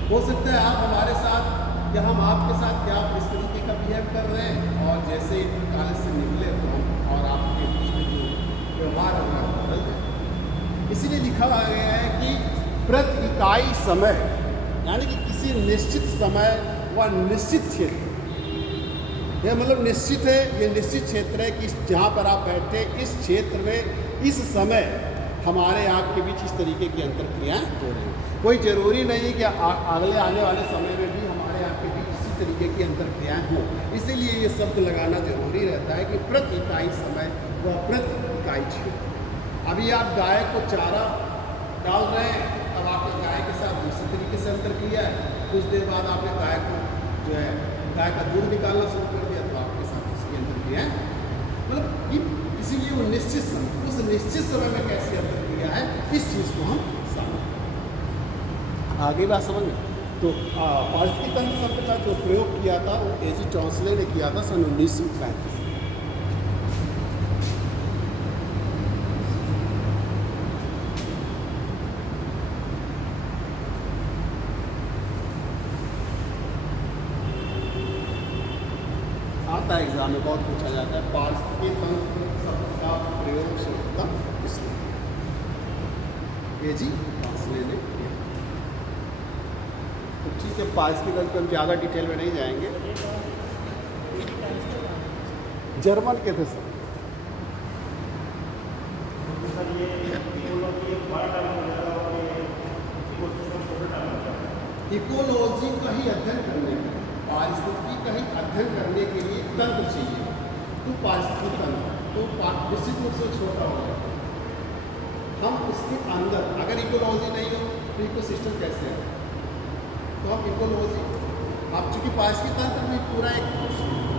हो सकता है आप हमारे साथ या हम आपके साथ क्या इस तरीके का बिहेव कर रहे हैं, और जैसे कॉलेज से निकले तो हम और आपके बीच में जो व्यवहार होगा बदल जाए। इसीलिए लिखा गया है कि प्रति इकाई समय, यानी कि किसी निश्चित समय व निश्चित क्षेत्र, यह मतलब निश्चित है, ये निश्चित क्षेत्र है कि जहाँ पर आप बैठे इस क्षेत्र में इस समय हमारे आपके बीच इस तरीके की अंतर्क्रियाएँ हो रही हैं। कोई ज़रूरी नहीं कि अगले आने वाले समय में भी हमारे आपके बीच इसी तरीके की अंतर्क्रियाएँ हों। इसीलिए ये शब्द लगाना जरूरी रहता है कि प्रति इकाई समय व प्रति इकाई क्षेत्र। अभी आप गाय को चारा डाल रहे हैं, तब आपने गाय के साथ दूसरे तरीके से अंतर किया है, कुछ देर बाद आपने गाय को जो है गाय का दूध निकालना शुरू कर दिया, तो आपके साथ उसके अंदर किया है। मतलब कि इसीलिए वो निश्चित समय, उस निश्चित समय में कैसे अंतर किया है, इस चीज़ को हम समझ आगे बात समझ में। तो पारिस्थितिकी तंत्र शब्द का जो प्रयोग किया था वो एजी टॉन्सले ने किया था सन 1935। आता है एग्जाम में, बहुत पूछा जाता है पारिस्थितिकी तंत्र शब्द का प्रयोग से होता किसने, एजी टॉन्सले ने किया। तो ठीक है, पारिस्थितिकी तंत्र हम ज़्यादा डिटेल में नहीं जाएंगे। जर्मन के थे सर। इकोलॉजी का ही अध्ययन करने के लिए, पारिस्थितिकी का ही अध्ययन करने के लिए तंत्र चाहिए, तो पारिस्थितिकी तंत्र तो निश्चित रूप से छोटा हो जाएगा। हम उसके अंदर अगर इकोलॉजी नहीं हो तो इकोसिस्टम कैसे है, तो हम इकोलॉजी, अब चूँकि पारिस्थितिकी तंत्र में पूरा एक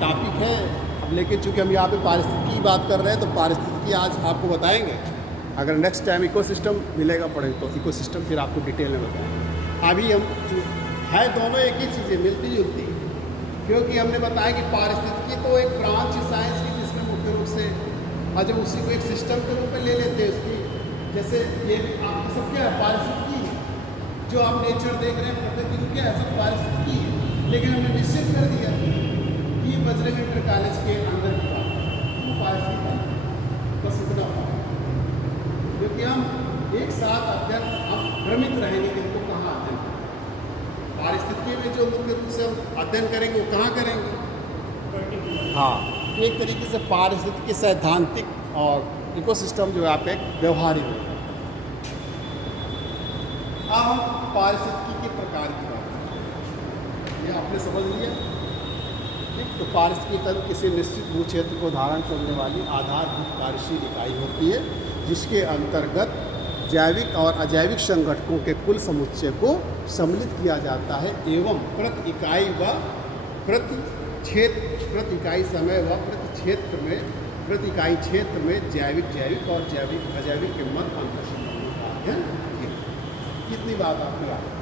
टॉपिक है, अब लेकिन चूँकि हम यहाँ पे पारिस्थितिकी की बात कर रहे हैं तो पारिस्थितिकी आज आपको बताएंगे। अगर नेक्स्ट टाइम इकोसिस्टम मिलेगा पढ़े तो इकोसिस्टम फिर आपको डिटेल में बताएंगे। अभी हम है दोनों एक ही चीज़ें मिलती जुलती, क्योंकि हमने बताया कि पारिस्थितिकी तो एक ब्रांच है साइंस की जिसमें मुख्य रूप से, और जब उसी को एक सिस्टम के रूप में ले लेते हैं उसकी, जैसे ये आपकी सब क्या है पारिस्थितिकी, जो आप नेचर देख रहे हैं प्रकृति को क्या है सब पारिस्थितिकी है, लेकिन हमने निश्चित कर दिया कि ये बजरंग इंटर कॉलेज के अंदर की बात है, वो पारिस्थितिकी बस इतना पाया, क्योंकि हम एक साथ अध्ययन, हम भ्रमित रहेंगे कि हमको कहाँ अध्ययन करें। पारिस्थितिकी में जो मुख्य रूप से हम अध्ययन करेंगे वो कहाँ करेंगे, हाँ, एक तरीके से पारिस्थितिकी सैद्धांतिक और इकोसिस्टम जो है आप एक व्यवहारिक होगा। अब हम पारिस्थितिकी के प्रकार की बात करें, ये आपने समझ लिया ठीक। तो पारिस्थितिकी तंत्र किसी निश्चित भू क्षेत्र को धारण करने वाली आधारभूत कार्यशील इकाई होती है, जिसके अंतर्गत जैविक और अजैविक संगठनों के कुल समुच्चय को सम्मिलित किया जाता है एवं प्रति इकाई व प्रति क्षेत्र, प्रति इकाई समय व प्रति क्षेत्र में, प्रति इकाई क्षेत्र में जैविक और जैविक अजैविक के मध्य अंतर संबंधों का अध्ययन किया। कितनी बात आपकी आ रही।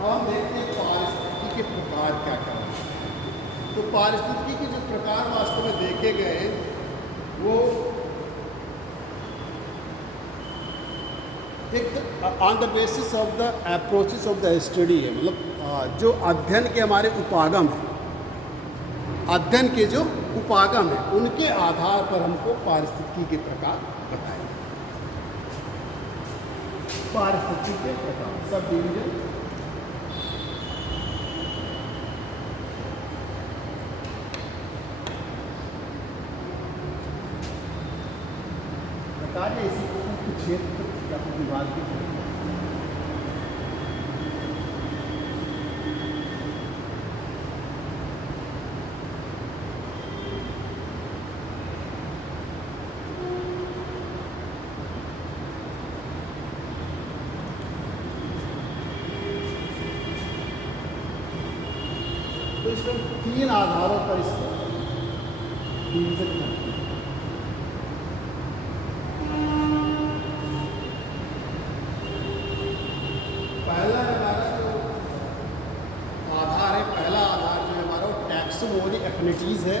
हम देखते हैं पारिस्थितिकी के प्रकार क्या क्या हैं। तो पारिस्थितिकी के जो प्रकार वास्तव में देखे गए हैं वो एक on the basis of the approaches of the study है, मतलब जो अध्ययन के हमारे उपागम हैं, अध्ययन के जो उपागम हैं उनके आधार पर हमको पारिस्थितिकी के प्रकार बताए। पारिस्थितिकी के प्रकार सब डिवीजन, इसी को क्षेत्र या फिर विभाग की तो इसमें 3 आधारों पर इसको डिवीजन करते हैं। पहला हमारा जो आधार है, पहला आधार जो है हमारा वो टैक्सोनॉमिक एफिनिटीज़ है,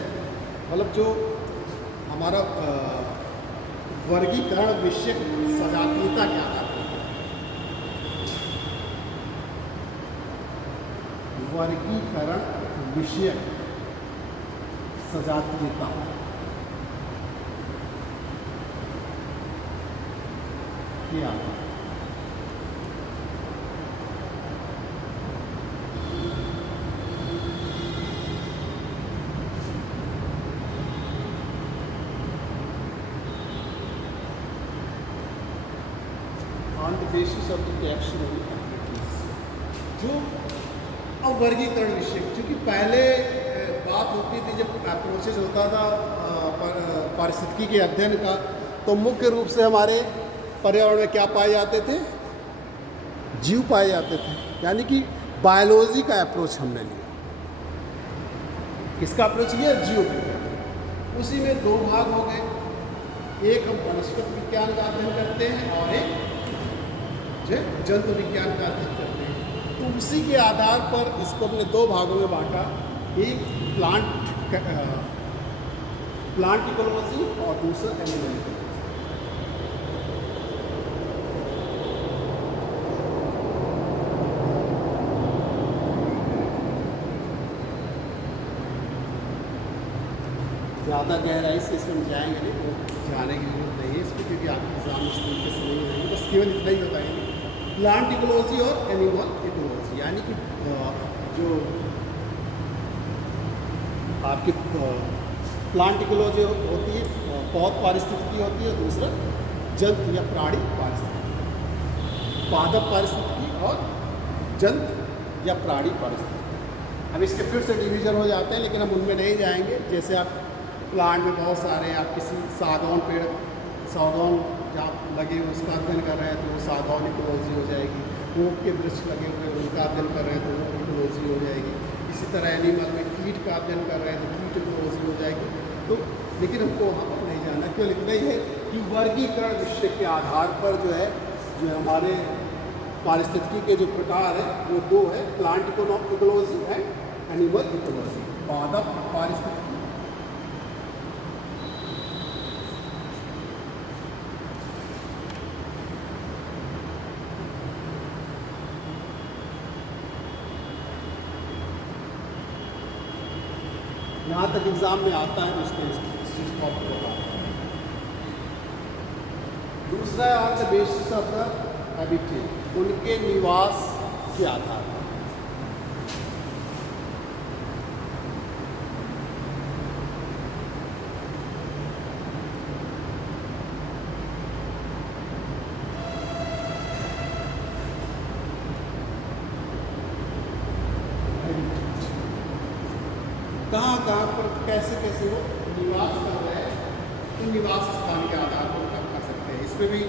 मतलब जो हमारा वर्गीकरण विषयक सजातीयता के आधार पर, वर्गीकरण विषयक सजातीयता के आधार। On the basis of the taxonomy activities, जो अब वर्गीकरण विषय, क्योंकि पहले बात होती थी जब अप्रोचेज होता था पारिस्थितिकी के अध्ययन का, तो मुख्य रूप से हमारे पर्यावरण में क्या पाए जाते थे, जीव पाए जाते थे, यानी कि बायोलॉजी का अप्रोच हमने लिया। किसका अप्रोच लिया? जीव विज्ञान। उसी में दो भाग हो गए, एक हम वनस्पति विज्ञान का अध्ययन करते हैं और एक जो जंतु विज्ञान का अध्ययन करते हैं। तो उसी के आधार पर इसको हमने दो भागों में बांटा, एक प्लांट इकोलॉजी और दूसरा एनिमल इकोलॉजी। ज़्यादा गहराई से इसमें जाएंगे नहीं, तो जाने की जरूरत नहीं है इसमें, क्योंकि आपके एग्जाम में स्कूल के समय नहीं, बस केवल इतना ही बताएंगे। प्लांट इकोलॉजी और एनिमल इकोलॉजी, यानी कि जो आपकी प्लांट इकोलॉजी होती है, पौध पारिस्थितिकी होती है, दूसरा जंतु या प्राणी पारिस्थितिकी, पादप पारिस्थितिकी और जंतु या प्राणी पारिस्थितिकी। अब इसके फिर से डिवीज़न हो जाते हैं, लेकिन हम उनमें नहीं जाएंगे। जैसे आप प्लांट में बहुत सारे, आप किसी सागौन पेड़, सागौन जहाँ लगे हुए उसका अध्ययन कर रहे हैं तो वो सागौन इकोलॉजी हो जाएगी। ऊख के वृक्ष लगे हुए उनका अध्ययन कर रहे हैं तो वो इकोलॉजी हो जाएगी। इसी तरह एनिमल में कीट का अध्ययन कर रहे हैं तो कीट इकोलॉजी हो जाएगी। तो लेकिन हमको वहाँ पर नहीं जाना, क्यों? इतना ही है कि वर्गीकरण विषय के आधार पर जो है, जो हमारे पारिस्थितिकी के जो प्रकार है वो दो है, plant ecology and animal ecology. पादप पारिस्थितिकी, यहाँ तक एग्जाम में आता है, उसके टॉपिक होता है। दूसरा है on the basis of the habitat, उनके निवास के आधार पर। कहाँ पर कैसे कैसे वो निवास कर रहे हैं, तो निवास स्थान के आधार पर आप कर सकते हैं। इसमें भी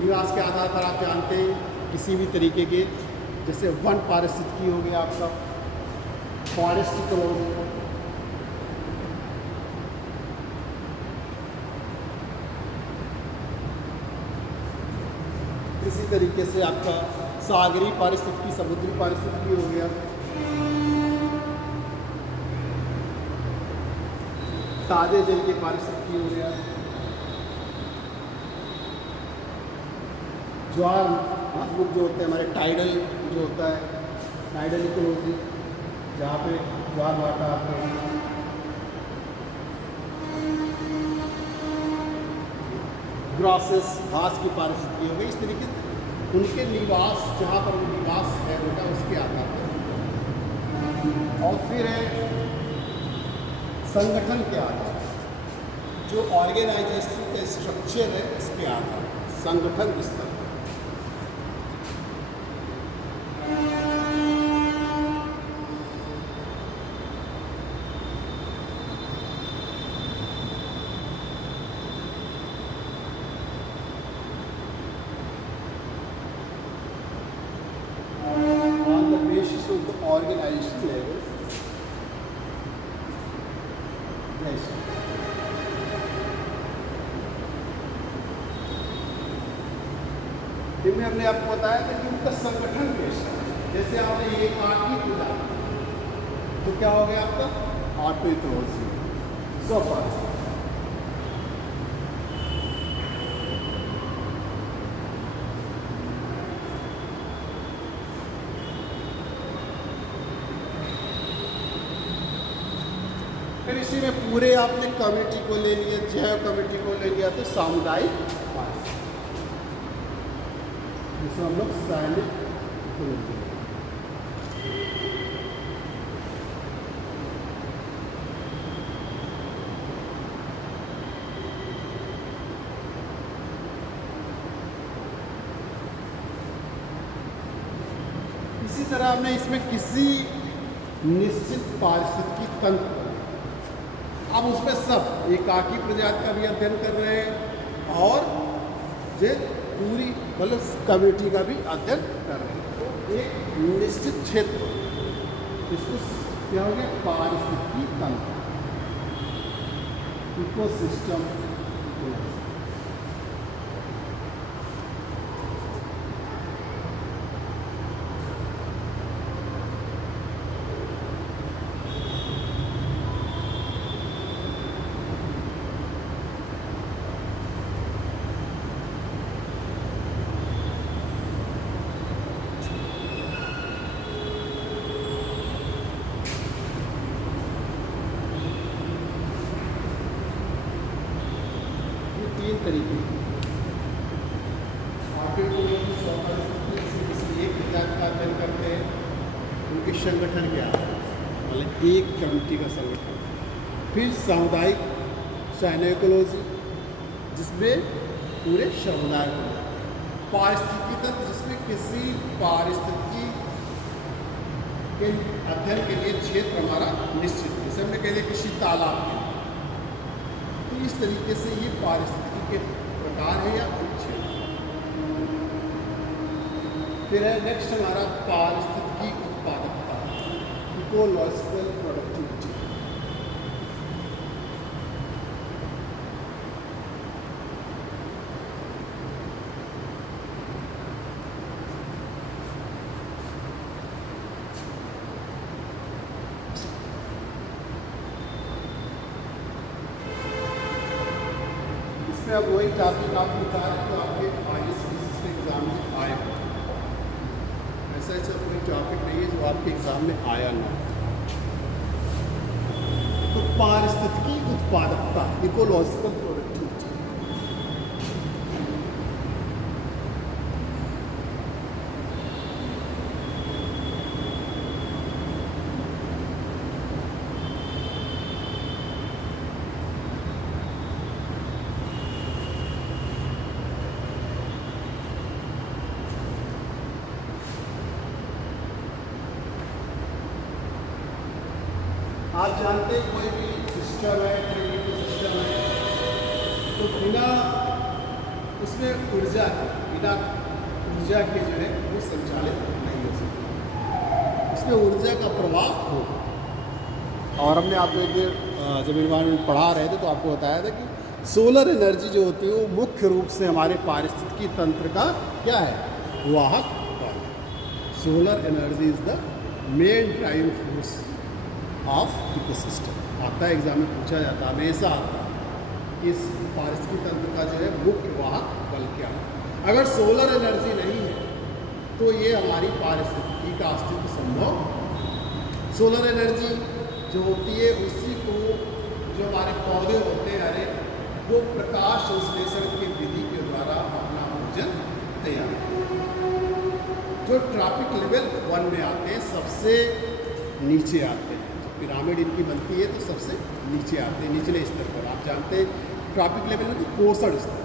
निवास के आधार पर आप जानते हैं किसी भी तरीके के, जैसे वन पारिस्थितिकी हो गया आपका, फॉरेस्ट इकोलॉजी, इसी तरीके से आपका सागरी पारिस्थितिकी, समुद्री पारिस्थितिकी हो गया, ताजे जल की पारिस्थितिकी हो गया, ज्वार मुख जो होते हैं हमारे, टाइडल जो होता है, टाइडल इकोलॉजी, जहाँ पे ज्वार भाटा आते हैं, ग्रासेस, घास की पारिस्थितिकी हो गई। इस तरीके से उनके निवास, जहाँ पर वो निवास है उनका, उसके आधार पर। और फिर है संगठन के आधार, जो ऑर्गेनाइजेशन का स्ट्रक्चर है इसके आधार, संगठन स्तर। On the basis of the organisation level, जिनमें हमने आपको बताया था कि उनका संगठन कैसा है। जैसे आपने ये आर्टिक मिला तो क्या हो गया आपका आर्टिकोलॉजी, फिर इसी में पूरे आपने कमेटी को ले लिया, जैव कमेटी को ले लिया, तो सामुदायिक पारिस्थितिकी, जिसको हम लोग सैनिक बोलते हैं। तरह हमने इसमें किसी निश्चित पारिस्थितिकी तंत्र, अब उसमें सब एकाकी प्रजाति का भी अध्ययन कर रहे हैं और जो पूरी मतलब कम्युनिटी का भी अध्ययन कर रहे हैं। तो एक निश्चित क्षेत्र, इसको क्या हो गया, पारिस्थितिकी तंत्र, इकोसिस्टम। तीन तरीके आगे को किसी एक प्रजाति का अध्ययन करते हैं, उनके संगठन क्या है, मतलब एक कम्युनिटी का संगठन। फिर सामुदायिक साइनोइकोलॉजी, जिसमें पूरे समुदाय को, पारिस्थितिकी तंत्र, जिसमें किसी पारिस्थितिकी के अध्ययन के लिए क्षेत्र हमारा निश्चित है, जैसे हमने कह दिया किसी तालाब में। तो इस तरीके से ये पारिस्थितिकी के प्रकार है या उपक्षेत्र। फिर है नेक्स्ट हमारा पारिस्थितिकी उत्पादकता, इकोलॉजिकल प्रोडक्टिविटी। अब वही टॉपिक आपको बता रहे तो आपके IAS के एग्ज़ाम में आए हो, ऐसा कोई टॉपिक नहीं है जो आपके एग्ज़ाम में आया ना। तो पारिस्थितिकी उत्पादकता, इकोलॉजिकल प्रोडक्टिविटी। आप जानते हैं कोई भी सिस्टम है, कोई सिस्टम है, तो बिना उसमें ऊर्जा के जो है वो संचालित नहीं हो सकता, उसमें ऊर्जा का प्रवाह हो। और हमने आपको एक जब इन्वायरमेंट पढ़ा रहे थे तो आपको बताया था कि सोलर एनर्जी जो होती है वो मुख्य रूप से हमारे पारिस्थितिकी तंत्र का क्या है, वाहक बल। Solar energy is the main driving force of ecosystem. आता है एग्जाम में पूछा जाता है, हमेशा आता है इस पारिस्थितिकी तंत्र का जो है मुख्य वाहक बल क्या है। अगर सोलर एनर्जी नहीं है तो ये हमारी पारिस्थितिकी का अस्तित्व संभव। सोलर एनर्जी जो होती है उसी को जो हमारे पौधे होते हैं हरे, वो प्रकाश संश्लेषण की विधि के द्वारा अपना भोजन तैयार करते हैं। जो ट्रॉपिक लेवल 1 में आते हैं, सबसे नीचे आते हैं, पिरामिड इनकी बनती है तो सबसे नीचे आते हैं, निचले स्तर पर। आप जानते हैं ट्रॉपिक लेवल में पोषण स्तर,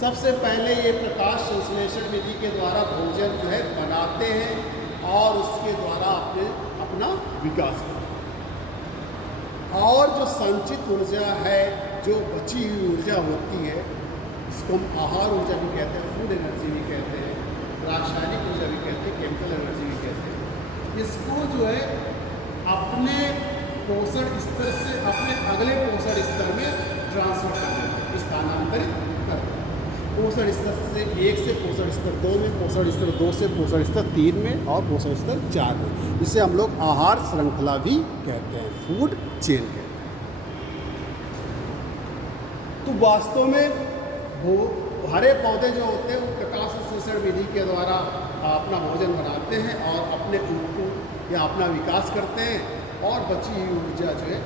सबसे पहले ये प्रकाश संश्लेषण विधि के द्वारा भोजन जो है बनाते हैं और उसके द्वारा अपना विकास करते हैं। और जो संचित ऊर्जा है, जो बची हुई ऊर्जा होती है, इसको हम आहार ऊर्जा भी कहते हैं, फूड एनर्जी भी कहते हैं, रासायनिक ऊर्जा भी कहते हैं, केमिकल एनर्जी भी कहते हैं। इसको जो है अपने पोषण स्तर से अपने अगले पोषण स्तर में ट्रांसफर कर देते हैं, स्थानांतरित कर देते हैं। पोषण स्तर से 1 से पोषण स्तर 2 में, पोषण स्तर 2 से पोषण स्तर 3 में और पोषण स्तर 4 में। जिसे हम लोग आहार श्रृंखला भी कहते हैं, फूड चेन कहते हैं। तो वास्तव में वो हरे पौधे जो होते हैं वो प्रकाश संश्लेषण विधि के द्वारा अपना भोजन बनाते हैं और अपने को या अपना विकास करते हैं। और बची हुई ऊर्जा जो है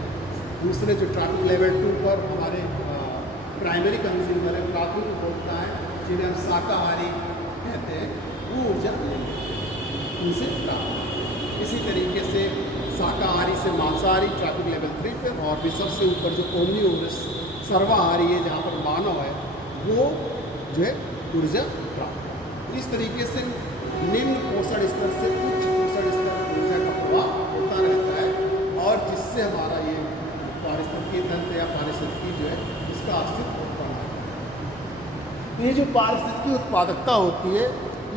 दूसरे जो ट्रॉपिक लेवल 2 पर हमारे प्राइमरी कंज्यूमर है, प्राथमिक उपभोक्ता है, जिन्हें हम शाकाहारी कहते हैं, वो ऊर्जा उनसे प्राप्त। इसी तरीके से शाकाहारी से मांसाहारी ट्रॉपिक लेवल 3 पर, और भी सबसे ऊपर जो ओमनिवोरस सर्वाहारी है, जहाँ पर मानव है, वो जो है ऊर्जा प्राप्त। इस तरीके से निम्न पोषण स्तर से उच्च औसत स्तर ऊर्जा का प्रवाह होता रहता है और जिससे हमारा ये पारिस्थितिकी तंत्र या पारिस्थितिकी जो है इसका अस्तित्व उत्पन्न है। ये जो पारिस्थितिकी उत्पादकता होती है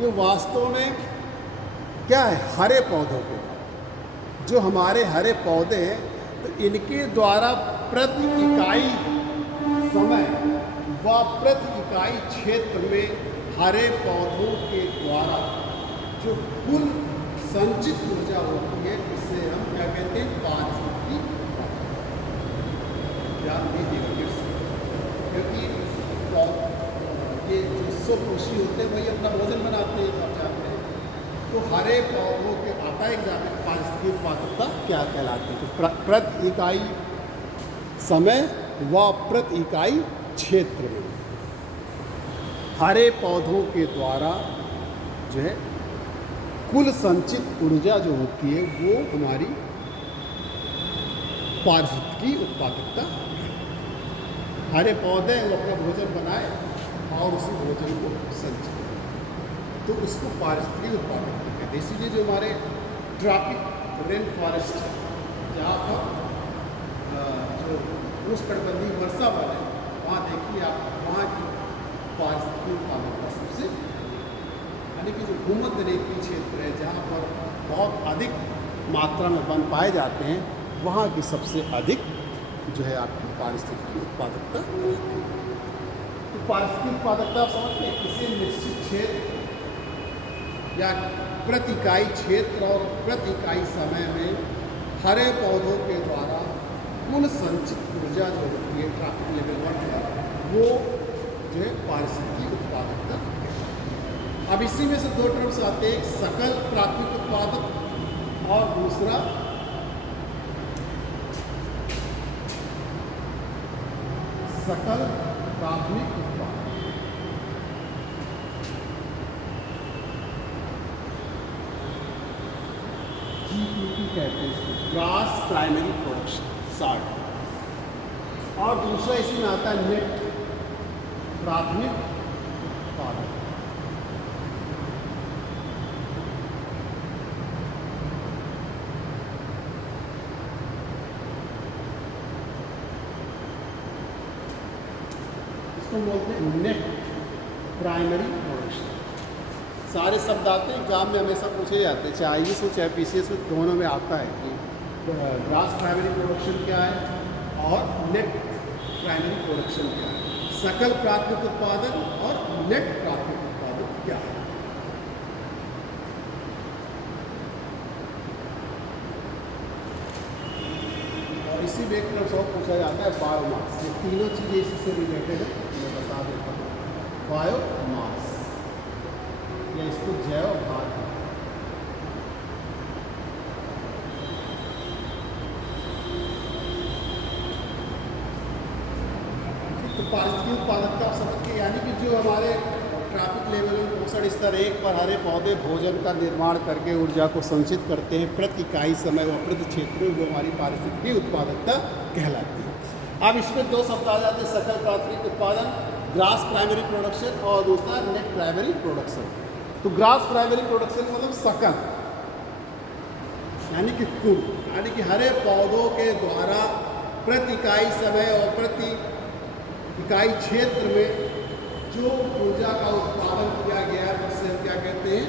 ये वास्तव में क्या है, हरे पौधों के, जो हमारे हरे पौधे हैं तो इनके द्वारा प्रति इकाई समय व प्रति इकाई क्षेत्र में हरे पौधों के द्वारा जो कुल संचित ऊर्जा होती है उसे हम क्या कहते हैं, पारिस्थितिकी। ध्यान दीजिएगा फिर से, क्योंकि ये जो स्वपोषी होते हैं वही अपना भोजन बनाते हैं, पहुँचाते हैं, तो हरे पौधों के आता है एग्जाम्पल पारिस्थितिकी उत्पादकता क्या कहलाती है। तो प्रति इकाई समय व प्रति इकाई क्षेत्र में हरे पौधों के द्वारा जो है कुल संचित ऊर्जा जो होती है वो हमारी पारिस्थितिकी उत्पादकता। हरे पौधे वो अपना भोजन बनाए और उसी भोजन को संचित, तो उसको पारिस्थितिकी उत्पादकता कहते हैं। इसीलिए जो हमारे ट्रॉपिक रेन फॉरेस्ट जहाँ पर जो उष्णकटिबंधीय वर्षा वन है वहाँ देखिए आप, वहाँ की पारिस्थितिकी उत्पादकता सबसे, यानी कि जो भूमध्य रेखीय क्षेत्र है जहाँ पर बहुत अधिक मात्रा में वन पाए जाते हैं वहाँ की सबसे अधिक जो है आपकी पारिस्थितिकी उत्पादकता रहती है। तो पारिस्थितिकी उत्पादकता आप समझते हैं, किसी निश्चित क्षेत्र या प्रति इकाई क्षेत्र और प्रति इकाई समय में हरे पौधों के द्वारा कुल संचित ऊर्जा जो होती है ट्रॉपिक लेवल वन पर, वो जो है पारिस्थितिकी उत्पादकता। अब इसी में से दो टर्म्स आते हैं, एक सकल प्राथमिक उत्पादक और दूसरा सकल प्राथमिक उत्पादक। GPP कहते हैं इसको, ग्रॉस प्राइमरी प्रोडक्शन, साठ। और दूसरा इसमें आता है नेट प्राथमिक उत्पादन। इसको बोलते हैं नेट प्राइमरी प्रोडक्शन। सारे शब्द आते हैं एग्जाम में, हमेशा पूछे जाते हैं, चाहे IAS हो चाहे PCS हो, दोनों में आता है कि ग्रॉस प्राइमरी प्रोडक्शन क्या है और नेट प्राइमरी प्रोडक्शन क्या है, सकल प्राथमिक उत्पादन और नेट प्राथमिक उत्पादन क्या है। और इसी में एक तरफ सब पूछा जाता है बायोमास। ये तीनों चीज़ें इसी से रिलेटेड है, मैं बता देता हूँ। बायोमास या इसको जैव भार, तो पारिस्थितिकी उत्पादकता आप समझ के, यानी कि जो हमारे ट्रॉपिक लेवल औसत स्तर 1 पर हरे पौधे भोजन का निर्माण करके ऊर्जा को संचित करते हैं प्रति इकाई समय व प्रति क्षेत्र में, वो हमारी पारिस्थितिकी उत्पादकता कहलाती है। अब इसमें दो शब्द आ जाते हैं, सकल प्राथमिक उत्पादन ग्रॉस प्राइमरी प्रोडक्शन और दूसरा नेट प्राइमरी प्रोडक्शन। तो ग्रॉस प्राइमरी प्रोडक्शन मतलब सकल, यानी कि कुल, यानी कि हरे पौधों के द्वारा प्रति इकाई समय और प्रति इकाई क्षेत्र में जो ऊर्जा का उत्पादन किया गया है उससे हम क्या कहते हैं,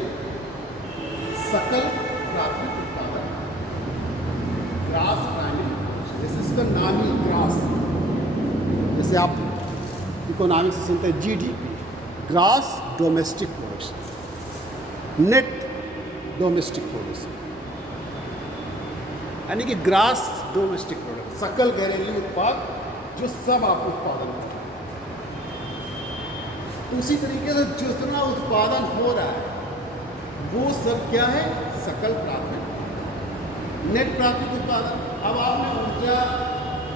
सकल प्राथमिक उत्पादन, ग्रॉस प्राइमरी। जैसे इसका नाम ही ग्रॉस, जैसे आप इकोनॉमिक्स से सुनते हैं GDP, gross domestic production, net domestic production, यानी कि ग्रॉस डोमेस्टिक प्रोडक्ट, सकल घरेलू उत्पाद जो सब आप उत्पादन करते हैं। उसी तरीके से जितना उत्पादन हो रहा है वो सब क्या है, सकल प्राथमिक। नेट प्राथमिक उत्पादन, अब आपने ऊर्जा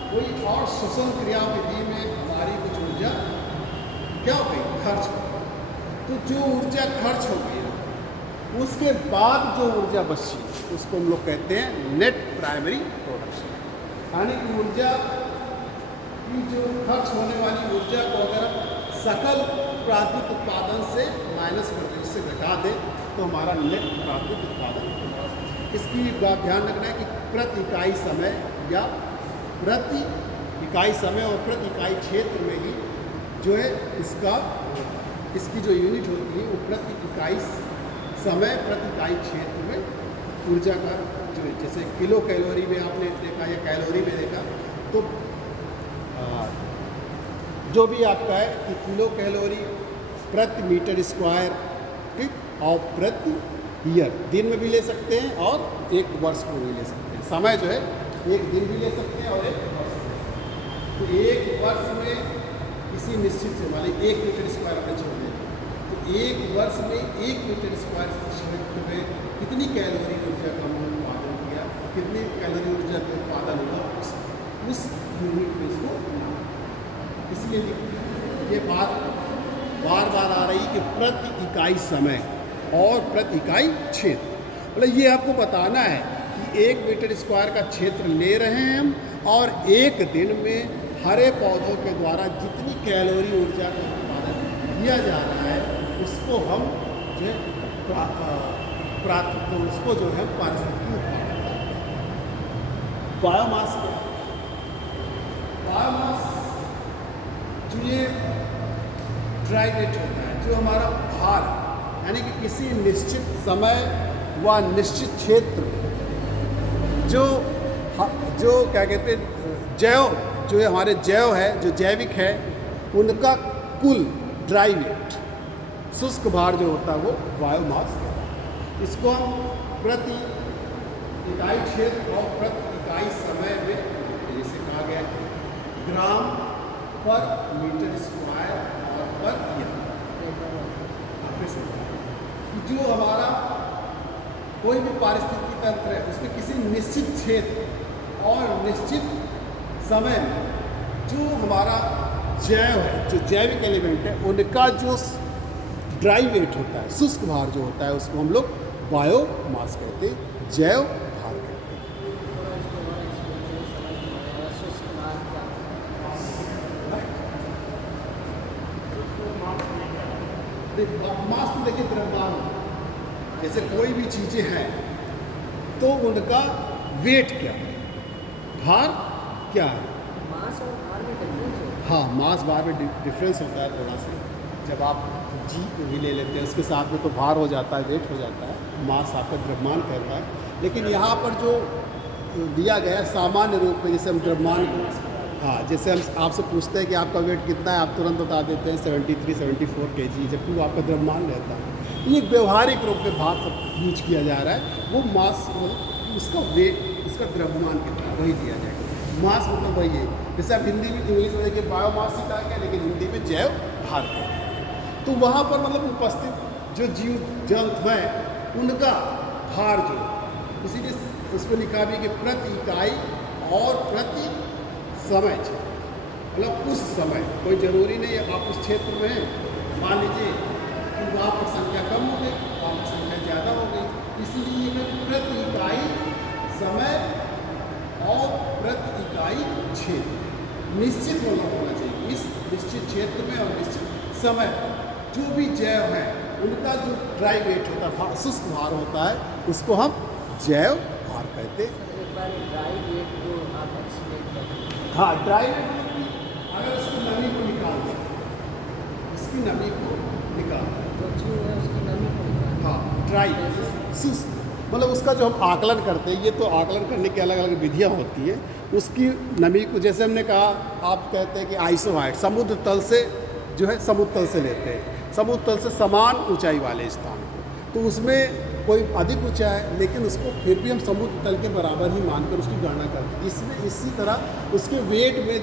कोई और श्वसन क्रिया विधि में हमारी कुछ ऊर्जा क्या हो गई, खर्च हो गई, तो जो ऊर्जा खर्च हो गई उसके बाद जो ऊर्जा बची उसको हम लोग कहते हैं नेट प्राइमरी प्रोडक्शन। यानी कि ऊर्जा की जो खर्च होने वाली ऊर्जा को अगर सकल प्राथमिक उत्पादन से माइनस कर दे, इससे घटा दे, तो हमारा नेट प्राथमिक उत्पादन इसकी बात ध्यान रखना है कि प्रति इकाई समय या प्रति इकाई समय और प्रति इकाई क्षेत्र में ही जो है इसकी जो यूनिट होती है वो प्रति इकाई समय प्रति इकाई क्षेत्र में ऊर्जा का जो जैसे किलो कैलोरी में आपने देखा या कैलोरी में देखा तो जो भी आपका है कि किलो कैलोरी प्रति मीटर स्क्वायर, ठीक, और प्रति ईयर दिन में भी ले सकते हैं और एक वर्ष को भी ले सकते हैं। समय जो है एक दिन भी ले सकते हैं और एक वर्ष में। तो एक वर्ष में किसी निश्चित से मान लीजिए 1 मीटर स्क्वायर आपने छोड़ दिया तो एक वर्ष में 1 मीटर स्क्वायर क्षेत्र में कितनी कैलोरी ऊर्जा का हमने उत्पादन किया, कितनी कैलोरी ऊर्जा का उत्पादन हुआ उस यूनिट में इसको, इसलिए ये बात बार बार आ रही कि प्रति इकाई समय और प्रति इकाई क्षेत्र, मतलब ये आपको बताना है कि 1 मीटर स्क्वायर का क्षेत्र ले रहे हैं हम और एक दिन में हरे पौधों के द्वारा जितनी कैलोरी ऊर्जा का उत्पादन किया जा रहा है उसको हम जो है उसको जो है पारिस्थितिकी उत्पादन। बायोमास जो ये ड्राई वेट होता है, जो हमारा भार, यानी कि किसी निश्चित समय व निश्चित क्षेत्र जो क्या कहते हैं जैव, जो हमारे जैव है, जो जैविक है, उनका कुल ड्राई वेट, शुष्क भार जो होता है वो बायोमास कहता है। इसको हम प्रति इकाई क्षेत्र और प्रति इकाई समय में जैसे कहा गया ग्राम पर मीटर स्क्वायर और पर ईयर। जो हमारा कोई भी पारिस्थितिकी तंत्र है उसमें किसी निश्चित क्षेत्र और निश्चित समय में जो हमारा जैव है, जो जैविक एलिमेंट है, उनका जो ड्राई वेट होता है, शुष्क भार जो होता है, उसको हम लोग बायोमास कहते हैं, जैव भार कहते हैं। मास तो देखिए द्रव्यमान, जैसे कोई भी चीज़ें हैं तो उनका वेट क्या है, भार क्या है। मास और भार में डिफरेंस होता है। हाँ, मास भार में डिफरेंस होता है थोड़ा सा। जब आप जी भी ले लेते हैं उसके साथ में तो भार हो जाता है, वेट हो जाता है, मास आपका द्रव्यमान कहता है। लेकिन यहाँ पर जो दिया गया है सामान्य रूप में, जैसे हम द्रव्यमान, हाँ, जैसे हम आपसे पूछते हैं कि आपका वेट कितना है, आप तुरंत बता देते हैं 73-74 kg, जबकि वो आपका द्रव्यमान रहता है। ये व्यवहारिक रूप में भार सब यूज किया जा रहा है, वो मास उसका वेट, उसका द्रव्यमान कितना वही दिया जाएगा। मास मतलब वही है, जैसे आप हिंदी में, इंग्लिश में देखिए बायोमास सिखा गया, लेकिन हिंदी में जैव भार है। तो वहाँ पर मतलब उपस्थित जो जीव जंतु हैं उनका भार जो, इसीलिए उसमें लिखा भी कि प्रति इकाई और प्रति समय, मतलब उस समय, कोई ज़रूरी नहीं है आप उस क्षेत्र में हैं, मान लीजिए कि वहाँ पर संख्या कम हो गई, वहाँ पर संख्या ज़्यादा हो गई, इसलिए प्रति इकाई समय और प्रति इकाई क्षेत्र निश्चित होना चाहिए। इस निश्चित क्षेत्र में और निश्चित समय जो भी जैव है उनका जो ड्राई वेट होता है, शुष्क भार होता है, उसको हम जैव भार कहते हैं। एक बार ड्राई वेट को आप एक्सप्लेन करें। हाँ, ड्राई वेट अगर उसकी नमी को निकाल दें, उसकी नमी को निकाल दें, जो जीव है उसकी नमी को निकाल, हाँ, ड्राई शुष्क, मतलब उसका जो हम आकलन करते हैं, ये तो आकलन करने की अलग अलग विधियाँ होती है। उसकी नमी को, जैसे हमने कहा, आप कहते हैं कि आइसोहाइट, समुद्र तल से जो है, समुद्र तल से लेते हैं, समुद्र तल से समान ऊंचाई वाले स्थान को, तो उसमें कोई अधिक ऊंचा है लेकिन उसको फिर भी हम समुद्र तल के बराबर ही मानकर उसकी गणना करते हैं। इसमें इसी तरह उसके वेट में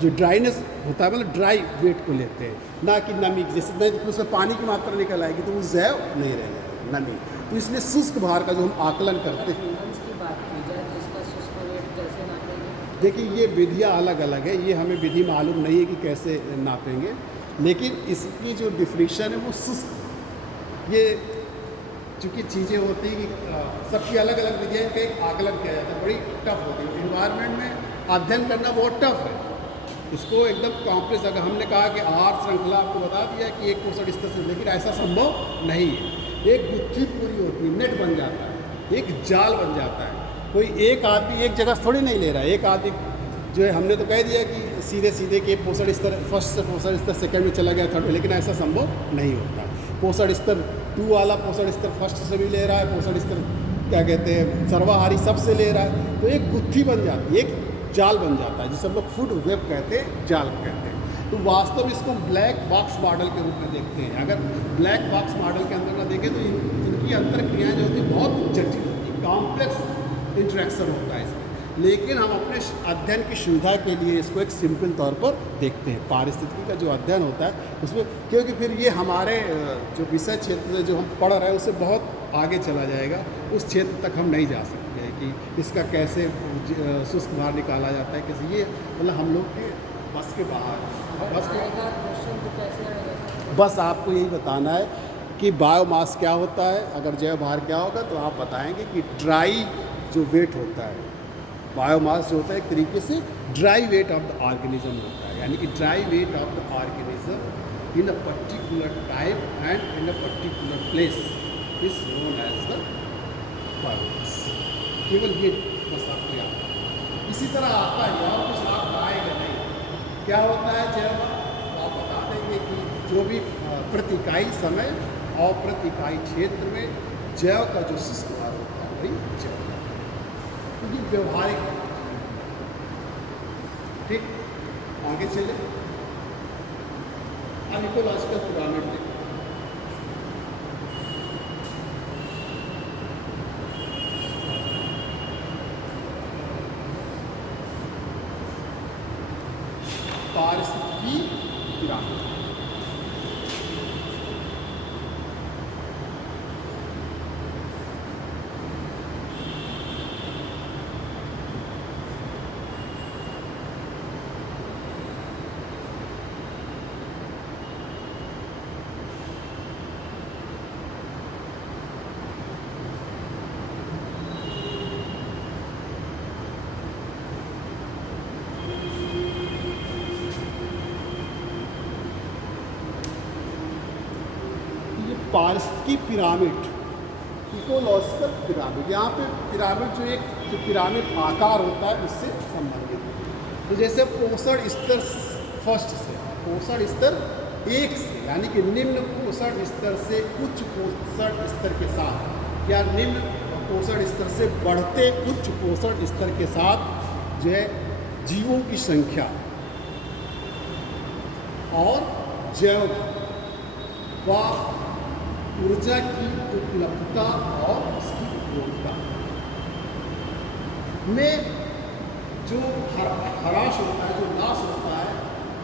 जो ड्राइनेस होता है, मतलब ड्राई वेट को लेते हैं, ना कि नमी। जैसे नहीं तो उसमें पानी की मात्रा निकल आएगी तो वो जैव नहीं रहेगा, नमी। तो इसलिए शुष्क भार का जो हम आकलन करते हैं, की बात की जाए तो इसका शुष्क वेट कैसे नापेंगे? देखिए ये विधियाँ अलग अलग है, ये हमें विधि मालूम नहीं है कि कैसे नापेंगे, लेकिन इसकी जो डिफिनीशन है वो शुष्क, ये चूँकि चीज़ें होती हैं कि सबकी अलग अलग विधियाँ, इनका एक आकलन किया जाता है, बड़ी टफ होती है। इन्वायरमेंट में अध्ययन करना बहुत टफ है, इसको एकदम कॉम्प्लेक्स। अगर हमने कहा कि आहार श्रृंखला आपको बता दिया कि 1% इस तरह से, लेकिन ऐसा संभव नहीं है। एक गुत्थी पूरी होती है, नेट बन जाता है, एक जाल बन जाता है। कोई एक आदमी एक जगह थोड़ी नहीं ले रहा है। एक आदमी जो है, हमने तो कह दिया कि सीधे सीधे के पोषण स्तर फर्स्ट से पोषण स्तर सेकंड में चला गया थर्ड में, लेकिन ऐसा संभव नहीं होता। पोषण स्तर 2 वाला पोषण स्तर फर्स्ट से भी ले रहा है, पोषण स्तर क्या कहते हैं सर्वाहारी सबसे ले रहा है, तो एक गुत्थी बन जाती है, एक जाल बन जाता है, जिसे हम लोग फूड वेब कहते हैं, जाल कहते हैं। तो वास्तव में इसको ब्लैक बॉक्स मॉडल के रूप में देखते हैं। अगर ब्लैक बॉक्स मॉडल के अंदर ना देखें तो इनकी अंतर क्रियाएँ जो होती हैं बहुत जटिल होती है, कॉम्प्लेक्स इंटरेक्शन होता है इसमें। लेकिन हम अपने अध्ययन की सुविधा के लिए इसको एक सिंपल तौर पर देखते हैं। पारिस्थितिकी का जो अध्ययन होता है उसमें, क्योंकि फिर ये हमारे जो विषय क्षेत्र से जो हम पढ़ रहे हैं उससे बहुत आगे चला जाएगा, उस क्षेत्र तक हम नहीं जा सकते हैं कि इसका कैसे शुष्क भार निकाला जाता है, कैसे, ये मतलब हम लोग के बस के बाहर है। बस के क्वेश्चन तो कैसे आएगा? बस आपको यही बताना है कि बायोमास क्या होता है, अगर जैव भार क्या होगा तो आप बताएंगे कि ड्राई जो वेट होता है, बायोमास जो होता है एक तरीके से dry weight of the organism होता है, यानी कि dry weight of the organism in a particular time and in a particular place is known as the biomass. केवल ये बस आपको याद है। इसी तरह आता है और कुछ आप आएगा नहीं, क्या होता है जैव भार, तो आप बता देंगे कि जो भी प्रति इकाई समय और प्रति इकाई क्षेत्र में जैव का जो शुष्क भार होता है वही जैव भार है, क्योंकि व्यवहारिक। ठीक, आगे चले। अब इकोलॉजिकल पिरामिड देखो। पारिस्थितिकी पिरामिड, पारिस्थितिकी पिरामिड, इकोलॉजिकल पिरामिड। यहाँ पे पिरामिड जो पिरामिड आकार होता है उससे संबंधित है। तो जैसे पोषण स्तर फर्स्ट से, पोषण स्तर 1 से, यानी कि निम्न पोषण स्तर से उच्च पोषण स्तर के साथ, या निम्न पोषण स्तर से बढ़ते उच्च पोषण स्तर के साथ जो है जीवों की संख्या और जैव व ऊर्जा की उपलब्धता और उसकी उपयोगिता में जो ह्रास होता है, जो नाश होता है,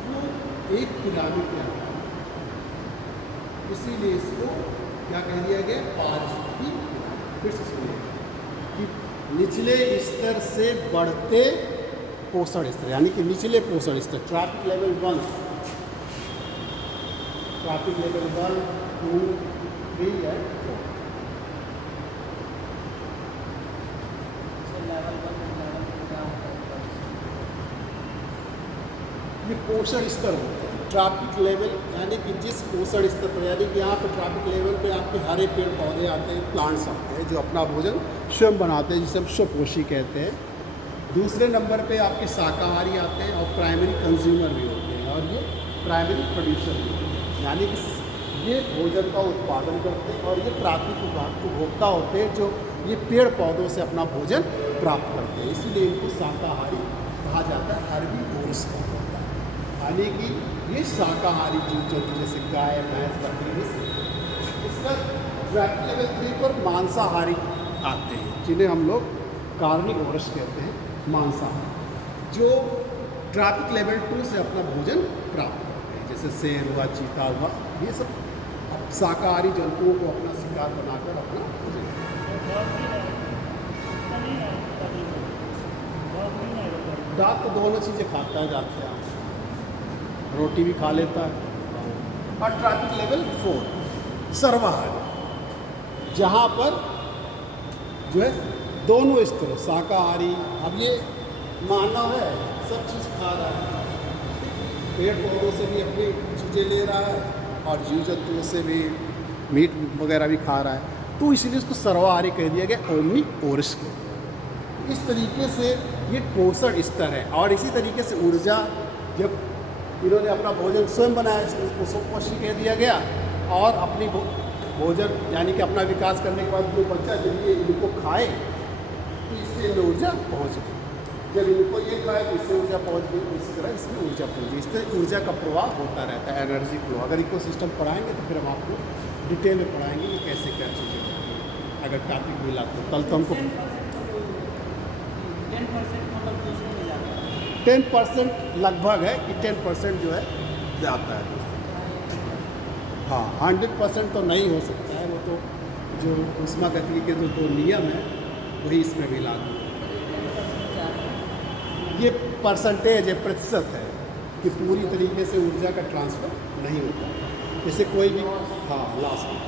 वो एक पिरामिड में आता है। इसीलिए इसको क्या कह दिया गया, पारिस्थितिकी पिरामिड। फिर से सुनिए कि निचले स्तर से बढ़ते पोषण स्तर, यानी कि निचले पोषण स्तर, trophic level 1, trophic level 1, 2, 3 and 4। ये पोषण स्तर होते हैं। ट्रॉपिक लेवल यानी कि जिस पोषण स्तर पर, यानी कि यहाँ पर ट्रॉपिक लेवल पे आपके हरे पेड़ पौधे आते हैं, प्लांट्स आते हैं जो अपना भोजन स्वयं बनाते हैं, जिसे हम स्वपोषी कहते हैं। दूसरे नंबर पे आपके शाकाहारी आते हैं और प्राइमरी कंज्यूमर भी होते हैं, और ये प्राइमरी प्रोड्यूसर भी होते हैं, यानी कि ये भोजन का उत्पादन करते हैं, और ये प्राथमिक उपभोक्ता होते हैं जो ये पेड़ पौधों से अपना भोजन प्राप्त करते हैं। इसीलिए इनको शाकाहारी कहा जाता है, हर्बीवोरस कहा जाता है। यानी कि ये शाकाहारी जीव जंतु जैसे गाय, भैंस, बकरी, इसका ट्रॉपिक लेवल 3 पर मांसाहारी आते हैं, जिन्हें हम लोग कार्निवोरस कहते हैं, मांसाहारी, जो ट्रॉपिक लेवल 2 से अपना भोजन प्राप्त करते हैं, जैसे शेर हुआ, चीता हुआ, ये सब शाकाहारी जंतुओं को अपना शिकार बनाकर अपना भोजन करते हैं। दांत तो दोनों चीज़ें खाता है, जाते हैं, रोटी भी खा लेता है। और ट्रॉपिक लेवल 4 सर्वाहारी, जहाँ पर जो है दोनों स्तर, शाकाहारी, अब ये मानव है, सब चीज़ खा रहा है, पेड़ पौधों से भी अपनी चीज़ें ले रहा है और जीव जंतुओं से भी मीट वगैरह भी खा रहा है, तो इसलिए उसको सर्वाहारी कह दिया गया, ओमनी ओरिस को। इस तरीके से ये पोषण स्तर है। और इसी तरीके से ऊर्जा, जब इन्होंने अपना भोजन स्वयं बनाया इसलिए उसको स्वपोषी कह दिया गया, और अपनी भोजन यानी कि अपना विकास करने के बाद जो बच्चा जब ये इनको खाए तो इससे इनमें ऊर्जा पहुँच गई, जब इनको ये खाए तो इससे ऊर्जा पहुँच गई, इसी तरह इसमें ऊर्जा पहुँची। इस तरह ऊर्जा का प्रवाह होता रहता है, एनर्जी फ्लो। अगर इकोसिस्टम पढ़ाएंगे तो फिर हम आपको डिटेल में पढ़ाएंगे कि कैसे क्या चीज़ें होती हैं। अगर टॉपिक मिला तो कल तो हमको 10% लगभग है कि 10% जो है जाता है। हाँ, 100% तो नहीं हो सकता है, वो तो जो ऊष्मागतिकी के जो दो नियम है वही इसमें भी लागू है। ये परसेंटेज है, प्रतिशत है कि पूरी तरीके से ऊर्जा का ट्रांसफ़र नहीं होता, जैसे कोई भी। हाँ, लास्ट में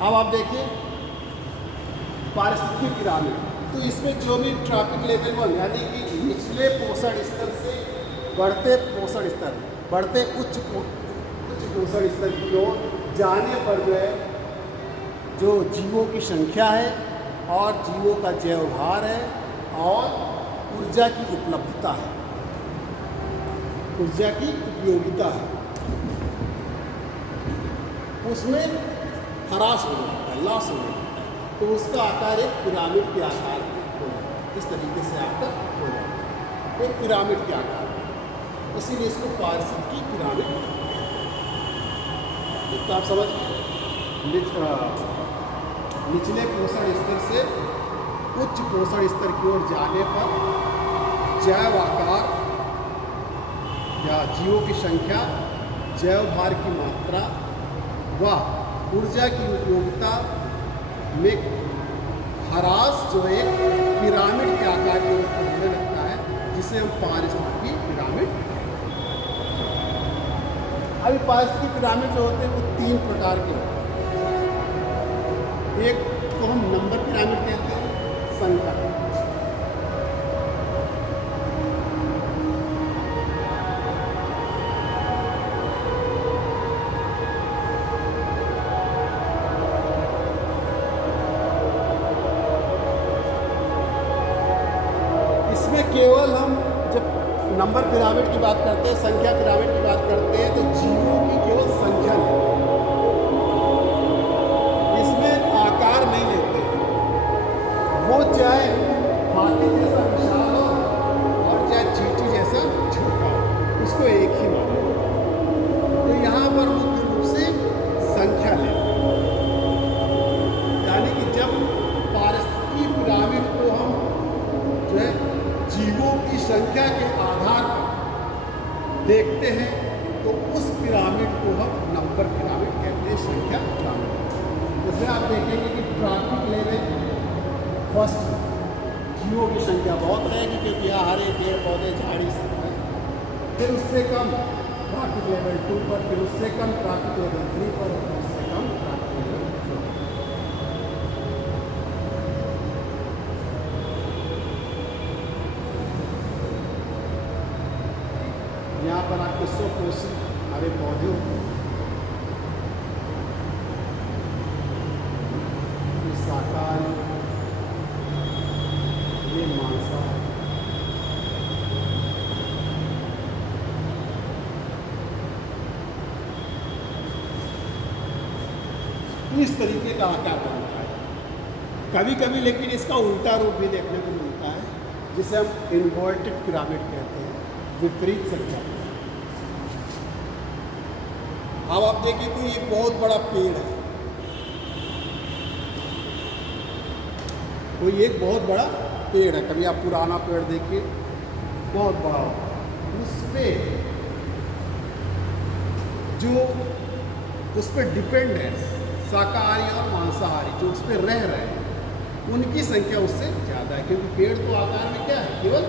अब आप देखिए पारिस्थितिकी पिरामिड। तो इसमें जो भी ट्रॉपिक लेवल 1 यानी कि निचले पोषण स्तर से बढ़ते पोषण स्तर, बढ़ते उच्च पोषण स्तर की ओर जाने पर जो है, जो जीवों की संख्या है और जीवों का जैव भार है और ऊर्जा की उपलब्धता है, ऊर्जा की उपयोगिता है, उसमें ह्रास हो जाता है, लॉस हो जाता है। तो उसका आकार एक पिरामिड के आकार में हो जाता है। इस तरीके से आपका हो जाता है एक पिरामिड के आकार में, इसीलिए इसको पारिस्थितिकी पिरामिड तो आप समझ। निचले पोषण स्तर से उच्च पोषण स्तर की ओर जाने पर जैव आकार या जीवों की संख्या, जैव भार की मात्रा व ऊर्जा की उपयोगिता में ह्रास जो है पिरामिड के आकार के रूप में होने लगता है, जिसे हम पारिस्थितिकी पिरामिड कहते हैं। अभी पारिस्थितिकी पिरामिड जो होते हैं वो 3 प्रकार के होते हैं। एक को हम नंबर पिरामिड कहते हैं, संख्या। केवल हम जब नंबर पिरामिड की बात करते हैं, संख्या पिरामिड की बात करते हैं, तो जीवों की केवल संख्या लेते हैं, इसमें आकार नहीं लेते हैं। वो चाहे हाथी जैसा विशाल हो और चाहे चींटी जैसा छोटा हो, उसको एक ही माना। तो यहाँ पर मुख्य रूप से संख्या लेते हैं, यानी कि जब पारिस्थितिकी पिरामिड को हम जो है जीवों की संख्या के आधार पर देखते हैं तो उस पिरामिड को हम नंबर पिरामिड कहते हैं, संख्या पिरामिड। जैसे आप देखेंगे कि ट्रॉपिक लेवल फर्स्ट जीवों की संख्या बहुत रहेगी, क्योंकि यहाँ हरे पेड़ पौधे झाड़ी सब है। फिर उससे कम ट्रॉपिक लेवल 2 पर, फिर उससे कम ट्रॉपिक लेवल 3 पर, और उससे कम ट्रॉपिक लेवल 4 पर। यहाँ पर आपके स्वपोषी हरे पौधे होते हैं, ये शाकाहारी, ये मांसाहारी। इस तरीके का आकार बनता है। कभी कभी लेकिन इसका उल्टा रूप भी देखने को मिलता है, जिसे हम इन्वर्टेड पिरामिड कहते हैं, विपरीत संख्या। अब आप देखिए कोई एक बहुत बड़ा पेड़ है, कोई एक बहुत बड़ा पेड़ है, कभी आप पुराना पेड़ देखिए बहुत बड़ा होता है, उस पर डिपेंड है शाकाहारी और मांसाहारी जो उस पर रह रहे हैं, उनकी संख्या उससे ज़्यादा है, क्योंकि पेड़ तो आकार में क्या है, केवल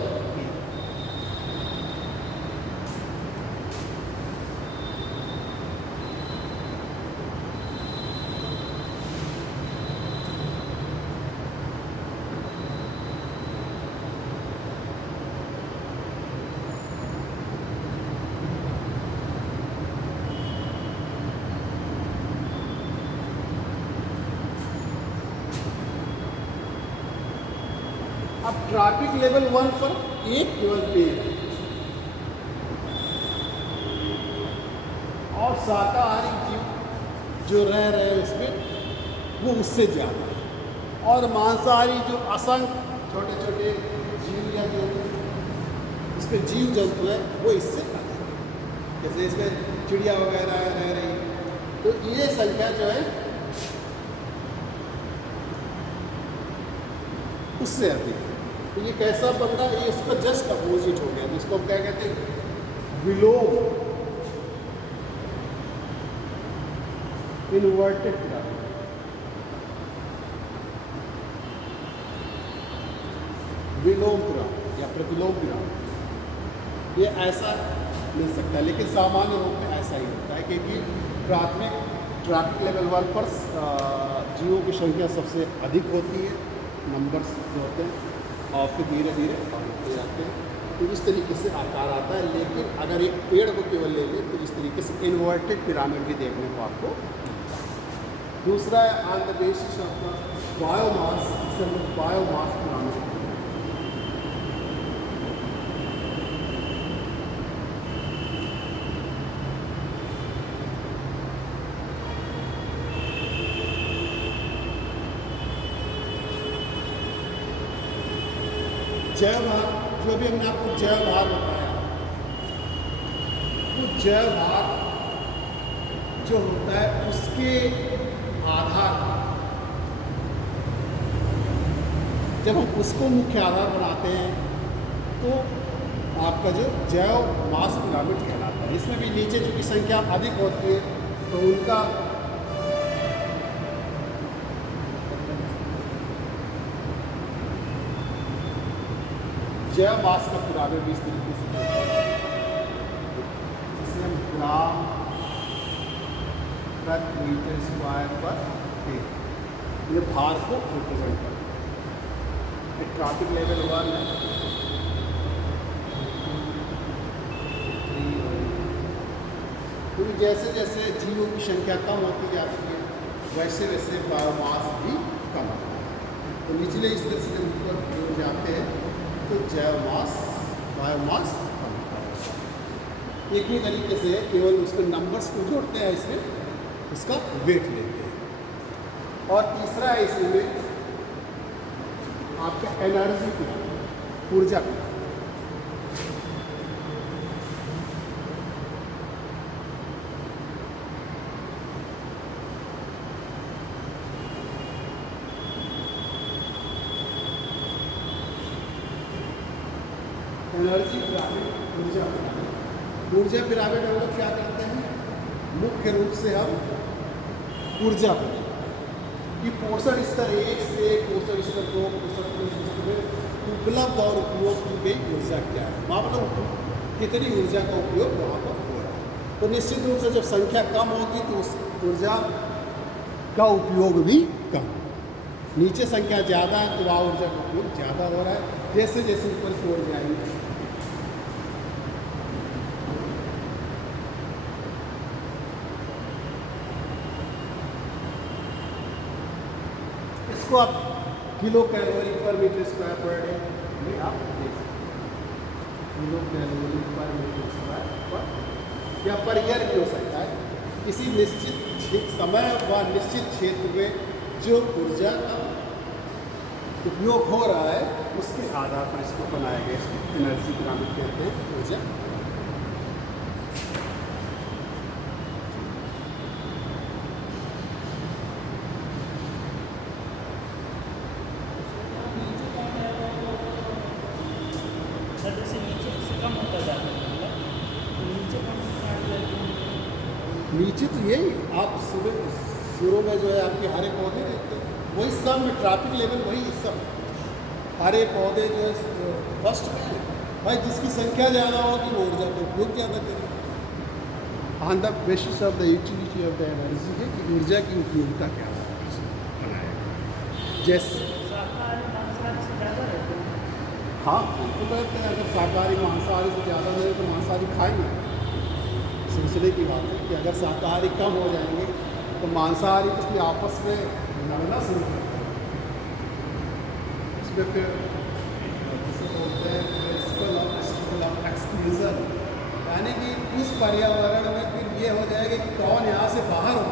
ट्रैफिक लेवल 1 पर एक केवल पेड़ है और शाकाहारी जीव जो रह रहे हैं उसमें वो उससे ज़्यादा है और मांसाहारी जो असंख्य छोटे छोटे जीव या जो इसमें जीव जंतु है वो इससे अधिक है। जैसे इसमें चिड़िया वगैरह रह रही है तो ये संख्या जो है उससे अधिक है। तो ये कैसा बन रहा है, ये इसका जस्ट अपोजिट हो गया जिसको हम क्या कहते हैं विलोम इन्वर्टेड पिरामिड। विलोम पिरामिड या प्रतिलोम पिरामिड ये ऐसा मिल सकता है लेकिन सामान्य रूप में ऐसा ही होता है क्योंकि प्राथमिक ट्रैफिक लेवल 1 पर जीवों की संख्या सबसे अधिक होती है, नंबर्स जो होते हैं और फिर धीरे धीरे बढ़ते जाते हैं। तो इस तरीके से आकार आता है। लेकिन अगर एक पेड़ को केवल ले लें तो इस तरीके से इन्वर्टेड पिरामिड भी देखने को आपको मिलता है। दूसरा है on the basis of the biomass, इसे हम लोग बायोमास पिरामिड। जैव भार, जो भी हमने आपको जैव भार बताया, वो जैव भार जो होता है उसके आधार जब हम उसको मुख्य आधार बनाते हैं तो आपका जो जैव मास पिरामिड कहलाता है। इसमें भी नीचे चूँकि संख्या अधिक होती है तो उनका जैव मास का पिरामिड भी इस तरीके से होता है जिसे हम ग्राम प्रति मीटर स्क्वायर पर ये भार को रिप्रेजेंट करता है। ट्रैफिक लेवल 1 है, क्योंकि जैसे जैसे जीवों की संख्या कम होती जाती है वैसे वैसे बायोमास भी कम होता है। तो निचले स्तर से जब ऊपर जाते हैं तो जैव मास बायोमास कम होता है। एक ही तरीके से केवल उसके नंबर्स को जोड़ते हैं, इसमें उसका वेट लेते हैं। और तीसरा है इसमें आपका एनर्जी की ऊर्जा की। एनर्जी पिरामिड, ऊर्जा पिरामिड। ऊर्जा पिरामिड हम लोग क्या करते हैं, मुख्य रूप से हम ऊर्जा कि पोषण स्तर 1 से पोषण स्तर 2, पोषण स्तर में उपलब्ध और उपयोग की गई ऊर्जा क्या है, मतलब कितनी ऊर्जा का उपयोग वहाँ पर हो रहा है। तो निश्चित रूप से जब संख्या कम होगी तो उस ऊर्जा का उपयोग भी कम। नीचे संख्या ज़्यादा है तो वहाँ ऊर्जा का उपयोग ज़्यादा हो रहा है। जैसे जैसे ऊपर की ओर जाएंगे इसको आप किलो कैलोरी पर मीटर स्क्वायर पर डे में आप देख सकते हैं। किलो कैलोरी पर मीटर स्क्वायर पर या पर ईयर भी हो सकता है। किसी निश्चित समय व निश्चित क्षेत्र में जो ऊर्जा का उपयोग हो रहा है उसके आधार पर इसको बनाया गया। इसको एनर्जी पिरामिड कहते हैं, ऊर्जा। नीचे तो यही आप शुरू में जो है आपके हरे पौधे देखते हैं, वही सब में ट्रैफिक लेवल वही सब हरे पौधे जो है फर्स्ट में है। भाई जिसकी संख्या ज़्यादा होगी वो ऊर्जा का उपयोग ज़्यादा करेगा। On the basis of the utility of the energy है कि ऊर्जा की उपयोगिता क्या बनाया गया। जैसे हाँ बिल्कुल कहते हैं, अगर शाकाहारी मांसाहारी से ज़्यादा मिले तो मांसाहारी खाएंगे। सिलसिले की बात है कि अगर शाकाहारी कम हो जाएंगे तो मांसाहारी तो फिर आपस में लड़ना शुरू करते हैं। उसमें फिर एक्सक्लूजन, यानी कि उस पर्यावरण में फिर ये हो जाएगा कि कौन यहाँ से बाहर हो,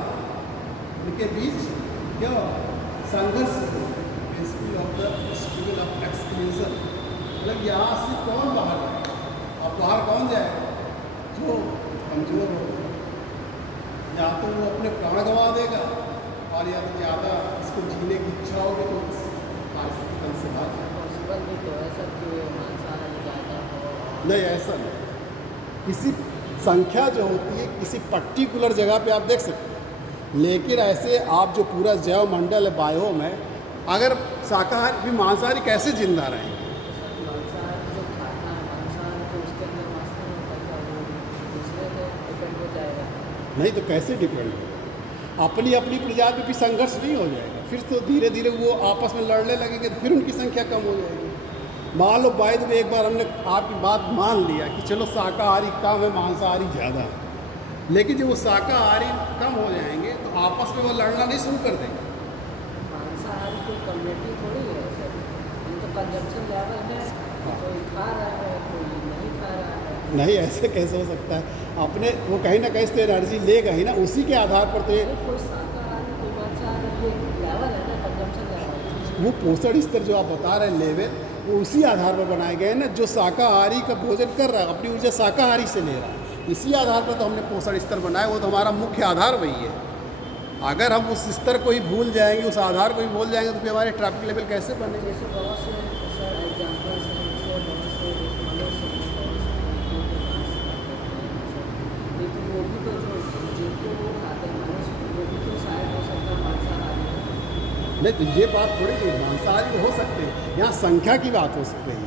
उनके बीच क्या हो संघर्ष, principle of the struggle of exclusion, मतलब यहाँ से कौन बाहर जाए, अब बाहर कौन जाए, जो कमज़ोर हो, या तो वो अपने प्राण गंवा देगा और या तो ज़्यादा इसको जीने की इच्छा होगी तो पारिस्थितिक तंत्र से बाहर जाएगा। पॉसिबल भी तो है सर कि मांसाहारी ज़्यादा हो। नहीं, ऐसा नहीं, किसी संख्या जो होती है किसी पर्टिकुलर जगह पे आप देख सकते हैं, लेकिन ऐसे आप जो पूरा जैव मंडल है बायोम है, अगर शाकाहारी भी मांसाहारी कैसे जिंदा रहेंगे? सर मांसाहारी जो खाता है मांसाहारी तो उसके अंदर मांस नहीं होता है, वो दूसरे पे डिपेंड हो जाएगा। नहीं तो कैसे डिपेंड होगा? अपनी अपनी प्रजाति भी संघर्ष नहीं हो जाएगा, फिर तो धीरे धीरे वो आपस में लड़ने लगेंगे तो फिर उनकी संख्या कम हो जाएगी। मान लो बाइद में एक बार हमने आपकी बात मान लिया कि चलो शाकाहारी कम है मांसाहारी ज़्यादा है, लेकिन जब वो शाकाहारी कम हो जाएंगे तो आपस में वो लड़ना नहीं शुरू कर देंगे। मांसाहारी कोई कम्युनिटी थोड़ी है सर, ये तो कंजम्पशन लेवल है, कोई खा रहा है कोई नहीं खा रहा है। नहीं, ऐसे कैसे हो सकता है? अपने वो कहीं ना कहीं से एनर्जी लेगा ही ना, उसी के आधार पर तो ये कोई शाकाहारी कोई मांसाहारी ये लेवल है ना, कंजम्पशन लेवल। वो पोषण स्तर जो आप बता रहे हैं लेवल, वो उसी आधार पर बनाए गए हैं ना, जो शाकाहारी का भोजन कर रहा है अपनी ऊर्जा शाकाहारी से ले रहा है, इसी आधार पर तो हमने पोषण स्तर बनाया, वो तो हमारा मुख्य आधार वही है। अगर हम उस स्तर को ही भूल जाएंगे, उस आधार को ही भूल जाएंगे तो फिर हमारे ट्रैफिक लेवल कैसे बनेंगे? जैसे बहुत से सर एग्जाम्पल्स हैं, जैसे बहुत से मनुष्य हैं, बहुत से लेकिन वो भी तो जो जिनको वो खाते हैं मनुष्य वो भी तो शायद हो सकता है मांसाहारी हो। नहीं तो ये बात थोड़ी नहीं, मांसाहारी हो सकते हैं, यहाँ संख्या की बात हो सकती है,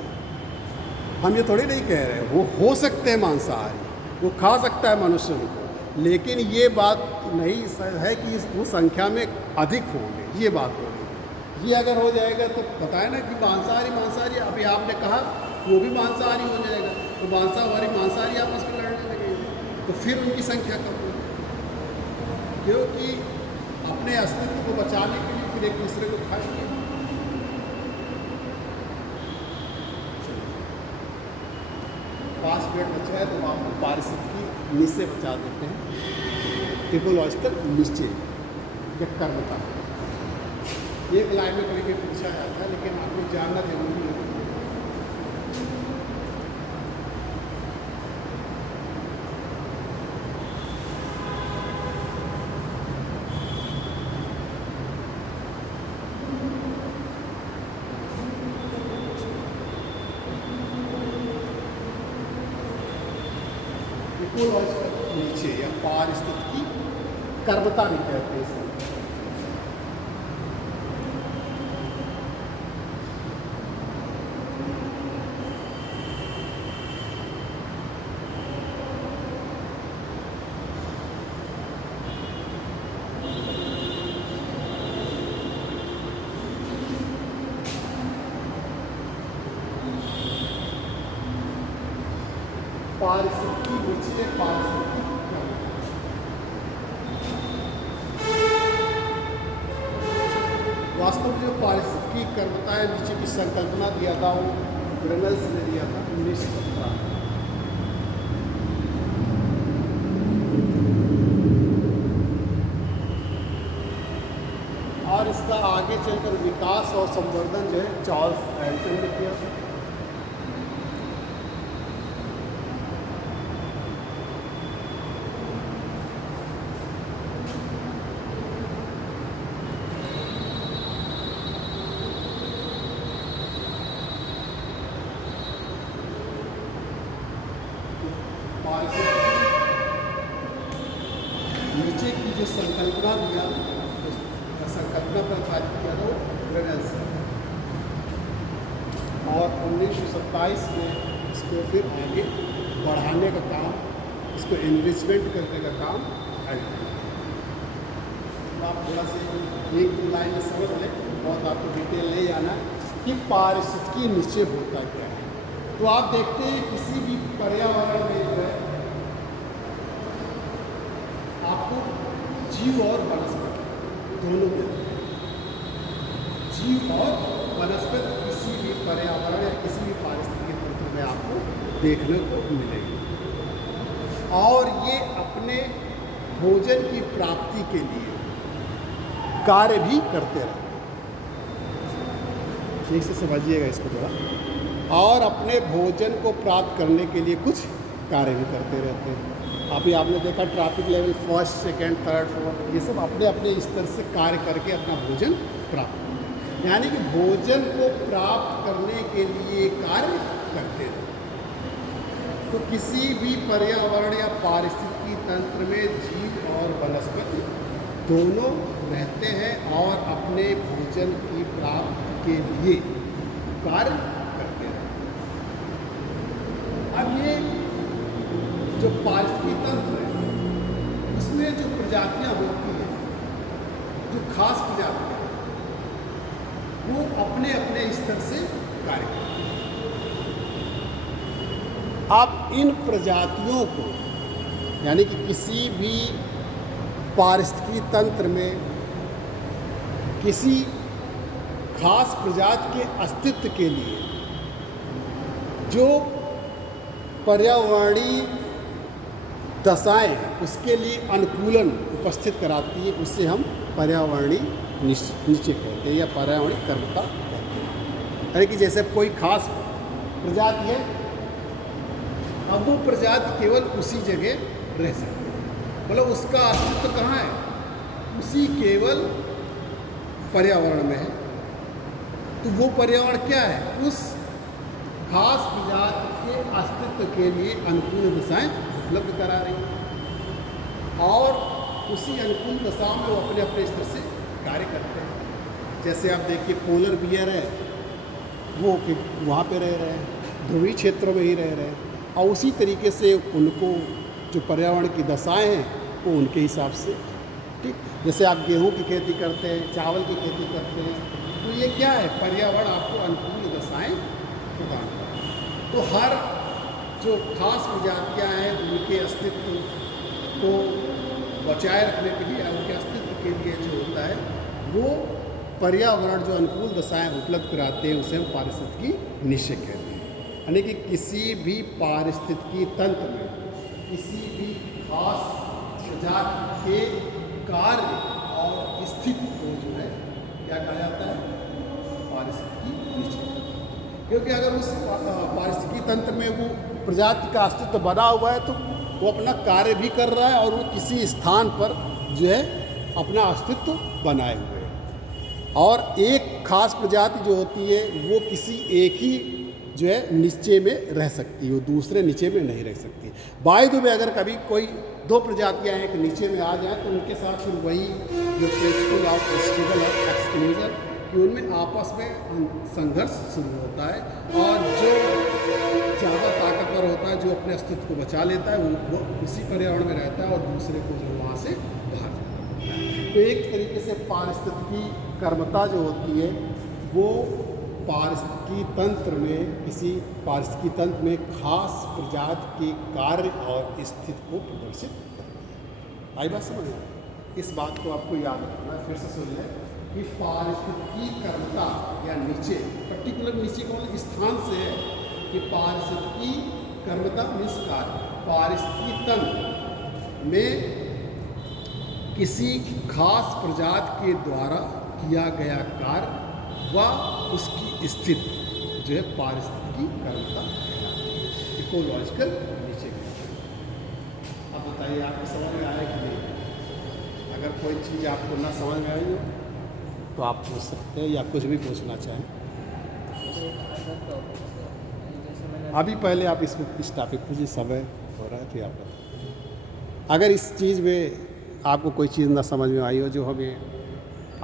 हम ये थोड़ी नहीं कह रहे हैं वो हो सकते हैं मांसाहारी, वो खा सकता है मनुष्य उनको, लेकिन ये बात नहीं है कि वो संख्या में अधिक होंगे, ये बात हो रही है। ये अगर हो जाएगा तो बताए ना कि मांसाहारी अभी आपने कहा वो भी मांसाहारी हो जाएगा, तो मांसाहारी आपस में लड़ने लगेंगे तो फिर उनकी संख्या कम होगी, क्योंकि अपने अस्तित्व को बचाने के लिए फिर एक दूसरे को खाएंगे। पाँच मिनट बचा है तो आपको पारिस्थितिकी निश्चय बचा देते हैं, इकोलॉजिकल निश्चय या कर्मता। एक लाइन में कभी पूछा जाता है, लेकिन आपको जानना जरूरी है। इकोलॉजिकल नीचे या पारिस्थितिकी कर्मता भी कहते हैं इसको। पारिस्थितिकी नीचे पारिस्थितिकी वास्तव में जो पारिस्थितिकी कर्मता है नीचे की संकल्पना दिया था वो रेनल्स ने दिया था 1917। और इसका आगे चलकर विकास और संवर्धन जो है चार्ल्स डाल्टन ने किया था। नीचे की जो संकल्पना दिया, संकल्पना पर कार्य किया था वो रेनल्स, और 1927 में इसको फिर आगे बढ़ाने का काम, इसको इन्वेस्टमेंट करने का काम डाल्टन। आप थोड़ा सा एक दो लाइन में समझ लें, बहुत आपको डिटेल नहीं आना कि पारिस्थितिकी निश्चय होता क्या है। तो आप देखते हैं किसी भी पर्यावरण में जो है आपको जीव और वनस्पति दोनों मिलते हैं। जीव और वनस्पति किसी भी पर्यावरण या किसी भी पारिस्थितिकी तंत्र में आपको देखने को मिलेगी। और ये अपने भोजन की प्राप्ति के लिए कार्य भी करते रहते हैं। ठीक से समझिएगा इसको थोड़ा। और अपने भोजन को प्राप्त करने के लिए कुछ कार्य भी करते रहते हैं। अभी आपने देखा traffic level first, second, third, fourth, ये सब अपने अपने स्तर से कार्य करके अपना भोजन प्राप्त करते हैं। यानी कि भोजन को प्राप्त करने के लिए कार्य करते रहते हैं। तो किसी भी पर्यावरण या पारिस्थितिकी तंत्र में जीव और वनस्पति दोनों रहते हैं और अपने भोजन की प्राप्ति के लिए कार्य करते रहते हैं। अब ये जो पारिस्थितिकी तंत्र है उसमें जो प्रजातियां होती हैं, जो खास प्रजातियां हैं, वो अपने अपने स्तर से कार्य करती हैं। आप इन प्रजातियों को, यानी कि किसी भी पारिस्थितिकी तंत्र में किसी खास प्रजाति के अस्तित्व के लिए जो पर्यावरणीय दशाएं हैं उसके लिए अनुकूलन उपस्थित कराती है, उससे हम पर्यावरणीय निश्चय कहते हैं या पर्यावरणीय कर्मता कहते हैं। यानी कि जैसे कोई खास प्रजाति है, अब वो प्रजाति केवल उसी जगह रह सकती है, मतलब उसका अस्तित्व कहाँ है, उसी केवल पर्यावरण में है। तो वो पर्यावरण क्या है, उस खास प्रजाति के अस्तित्व के लिए अनुकूल दशाएं उपलब्ध करा रही है और उसी अनुकूल दशा में वो अपने अपने स्तर से कार्य करते हैं। जैसे आप देखिए पोलर बियर है, वो वहाँ पे रह रहे हैं, ध्रुवीय क्षेत्रों में ही रह रहे हैं और उसी तरीके से उनको जो पर्यावरण की दशाएं हैं वो उनके हिसाब से, ठीक। जैसे आप गेहूं की खेती करते हैं, चावल की खेती करते हैं, तो ये क्या है, पर्यावरण आपको अनुकूल दशाएं प्रदान करता है। तो हर जो खास प्रजातियां हैं उनके अस्तित्व को बचाए रखने के लिए, उनके अस्तित्व के लिए जो होता है वो पर्यावरण जो अनुकूल दशाएं उपलब्ध कराते हैं उसे हम पारिस्थितिकी निश्चय कहते हैं। यानी कि किसी भी पारिस्थितिकी तंत्र में किसी भी खास प्रजाति के कार्य और स्थिति को जो है क्या कहा जाता है, पारिस्थितिकी निश्चय। क्योंकि अगर उस पारिस्थितिकी तंत्र में वो प्रजाति का अस्तित्व बना हुआ है तो वो अपना कार्य भी कर रहा है और वो किसी स्थान पर जो है अपना अस्तित्व बनाए हुए है। और एक खास प्रजाति जो होती है वो किसी एक ही जो है नीचे में रह सकती है, वो दूसरे नीचे में नहीं रह सकती। बाय द वे अगर कभी कोई दो प्रजातियां एक नीचे में आ जाए तो उनके साथ फिर वही जो प्रिंसिपल ऑफ स्ट्रगल और एक्सक्लूजन कि उनमें आपस में संघर्ष शुरू होता है और जो ज़्यादा ताकतवर होता है, जो अपने अस्तित्व को बचा लेता है, वो उसी पर्यावरण में रहता है और दूसरे को जो वहाँ से बाहर जाना पड़ता है। तो एक तरीके से पारिस्थितिकी कर्मता जो होती है वो पारिस्थितिकी तंत्र में, किसी पारिस्थितिकी तंत्र में खास प्रजाति के कार्य और स्थिति को प्रदर्शित करती है। आई बात समझ में? इस बात को आपको याद रखना, फिर से सुन लें कि पारिस्थितिकी कर्मता या नीचे, पर्टिकुलर नीचे कौन स्थान से है कि पारिस्थितिकी कर्मता मीन्स कार्य, पारिस्थितिकी तंत्र में किसी खास प्रजाति के द्वारा किया गया कार्य व उसकी स्थिति जो है पारिस्थितिकी कर्मता कहलाती है, इकोलॉजिकल नीचे। अब बताइए आपको समझ में आया कि नहीं? अगर कोई चीज़ आपको ना समझ में आई हो तो आप पूछ सकते हैं या कुछ भी पूछना चाहें। अभी पहले आप इस टॉपिक पर जी समय हो रहा है फिर आप बताइए। अगर इस चीज़ में आपको कोई चीज़ ना समझ में आई हो जो हमें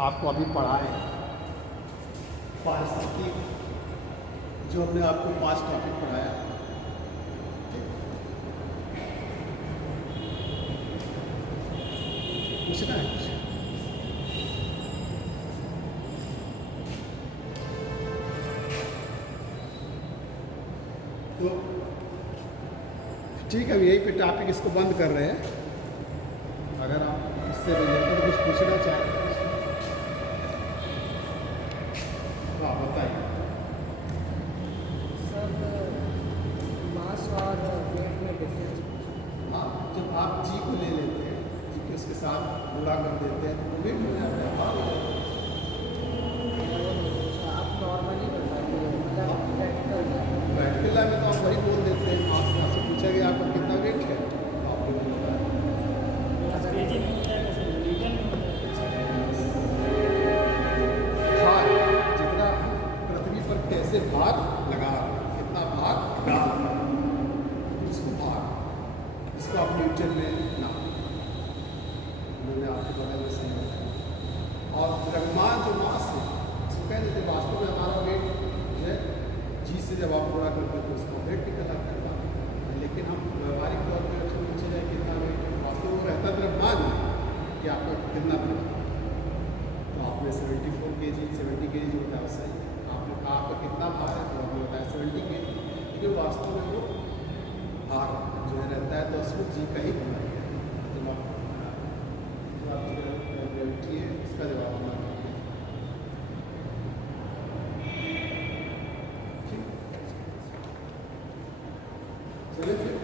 आपको अभी पढ़ाए, पारिस्थितिकी जो हमने आपको 5 टॉपिक पढ़ाया, पूछना है कुछ? तो ठीक है, यहीं पे टॉपिक इसको बंद कर रहे हैं। अगर आप इससे रिलेटेड कुछ पूछना चाहते हैं तो आप बताइए। सर मास साथ गुणा कर देते हैं तो वो वेट हो जाता है, भार हो जाता है। अच्छा, आप नॉर्मली बताइए, मतलब प्रैक्टिकल में। प्रैक्टिकल लाइफ में तो आप वही बोल देते हैं, आपसे पूछा गया आपका कितना वेट है, आपको नहीं बताया। केजी में हो जाएगा, सर लीटर में हो जाएगा। भार, जितना पृथ्वी पर कैसे भार लगा रहे हैं, कितना भार डाल रहे हैं, इसको भार, इसको आप न्यूटन में ना, मैंने आपके बगल में सही बताया। और द्रव्यमान जो मास है, इसको कह देते हैं वास्तव में हमारा वेट जो है जी से जब आप गुणा करते हैं तो उसका वेट निकल आता है, लेकिन हम व्यवहारिक तौर पर अक्सर पूछे जाए कितना वेट, वास्तव में वो रहता द्रव्यमान है कि आपका कितना वेट। तो आपने 74 kg 70 kg जो होता है सही, आपने कहा आपका कितना भार है तो आपने बताया 70 kg, लेकिन वास्तव में वो भार जो है रहता है तो उसको जी का ही गुना किया है। जब आप ग्रेविटी है इसका जवाब होना ठीक, चलिए फिर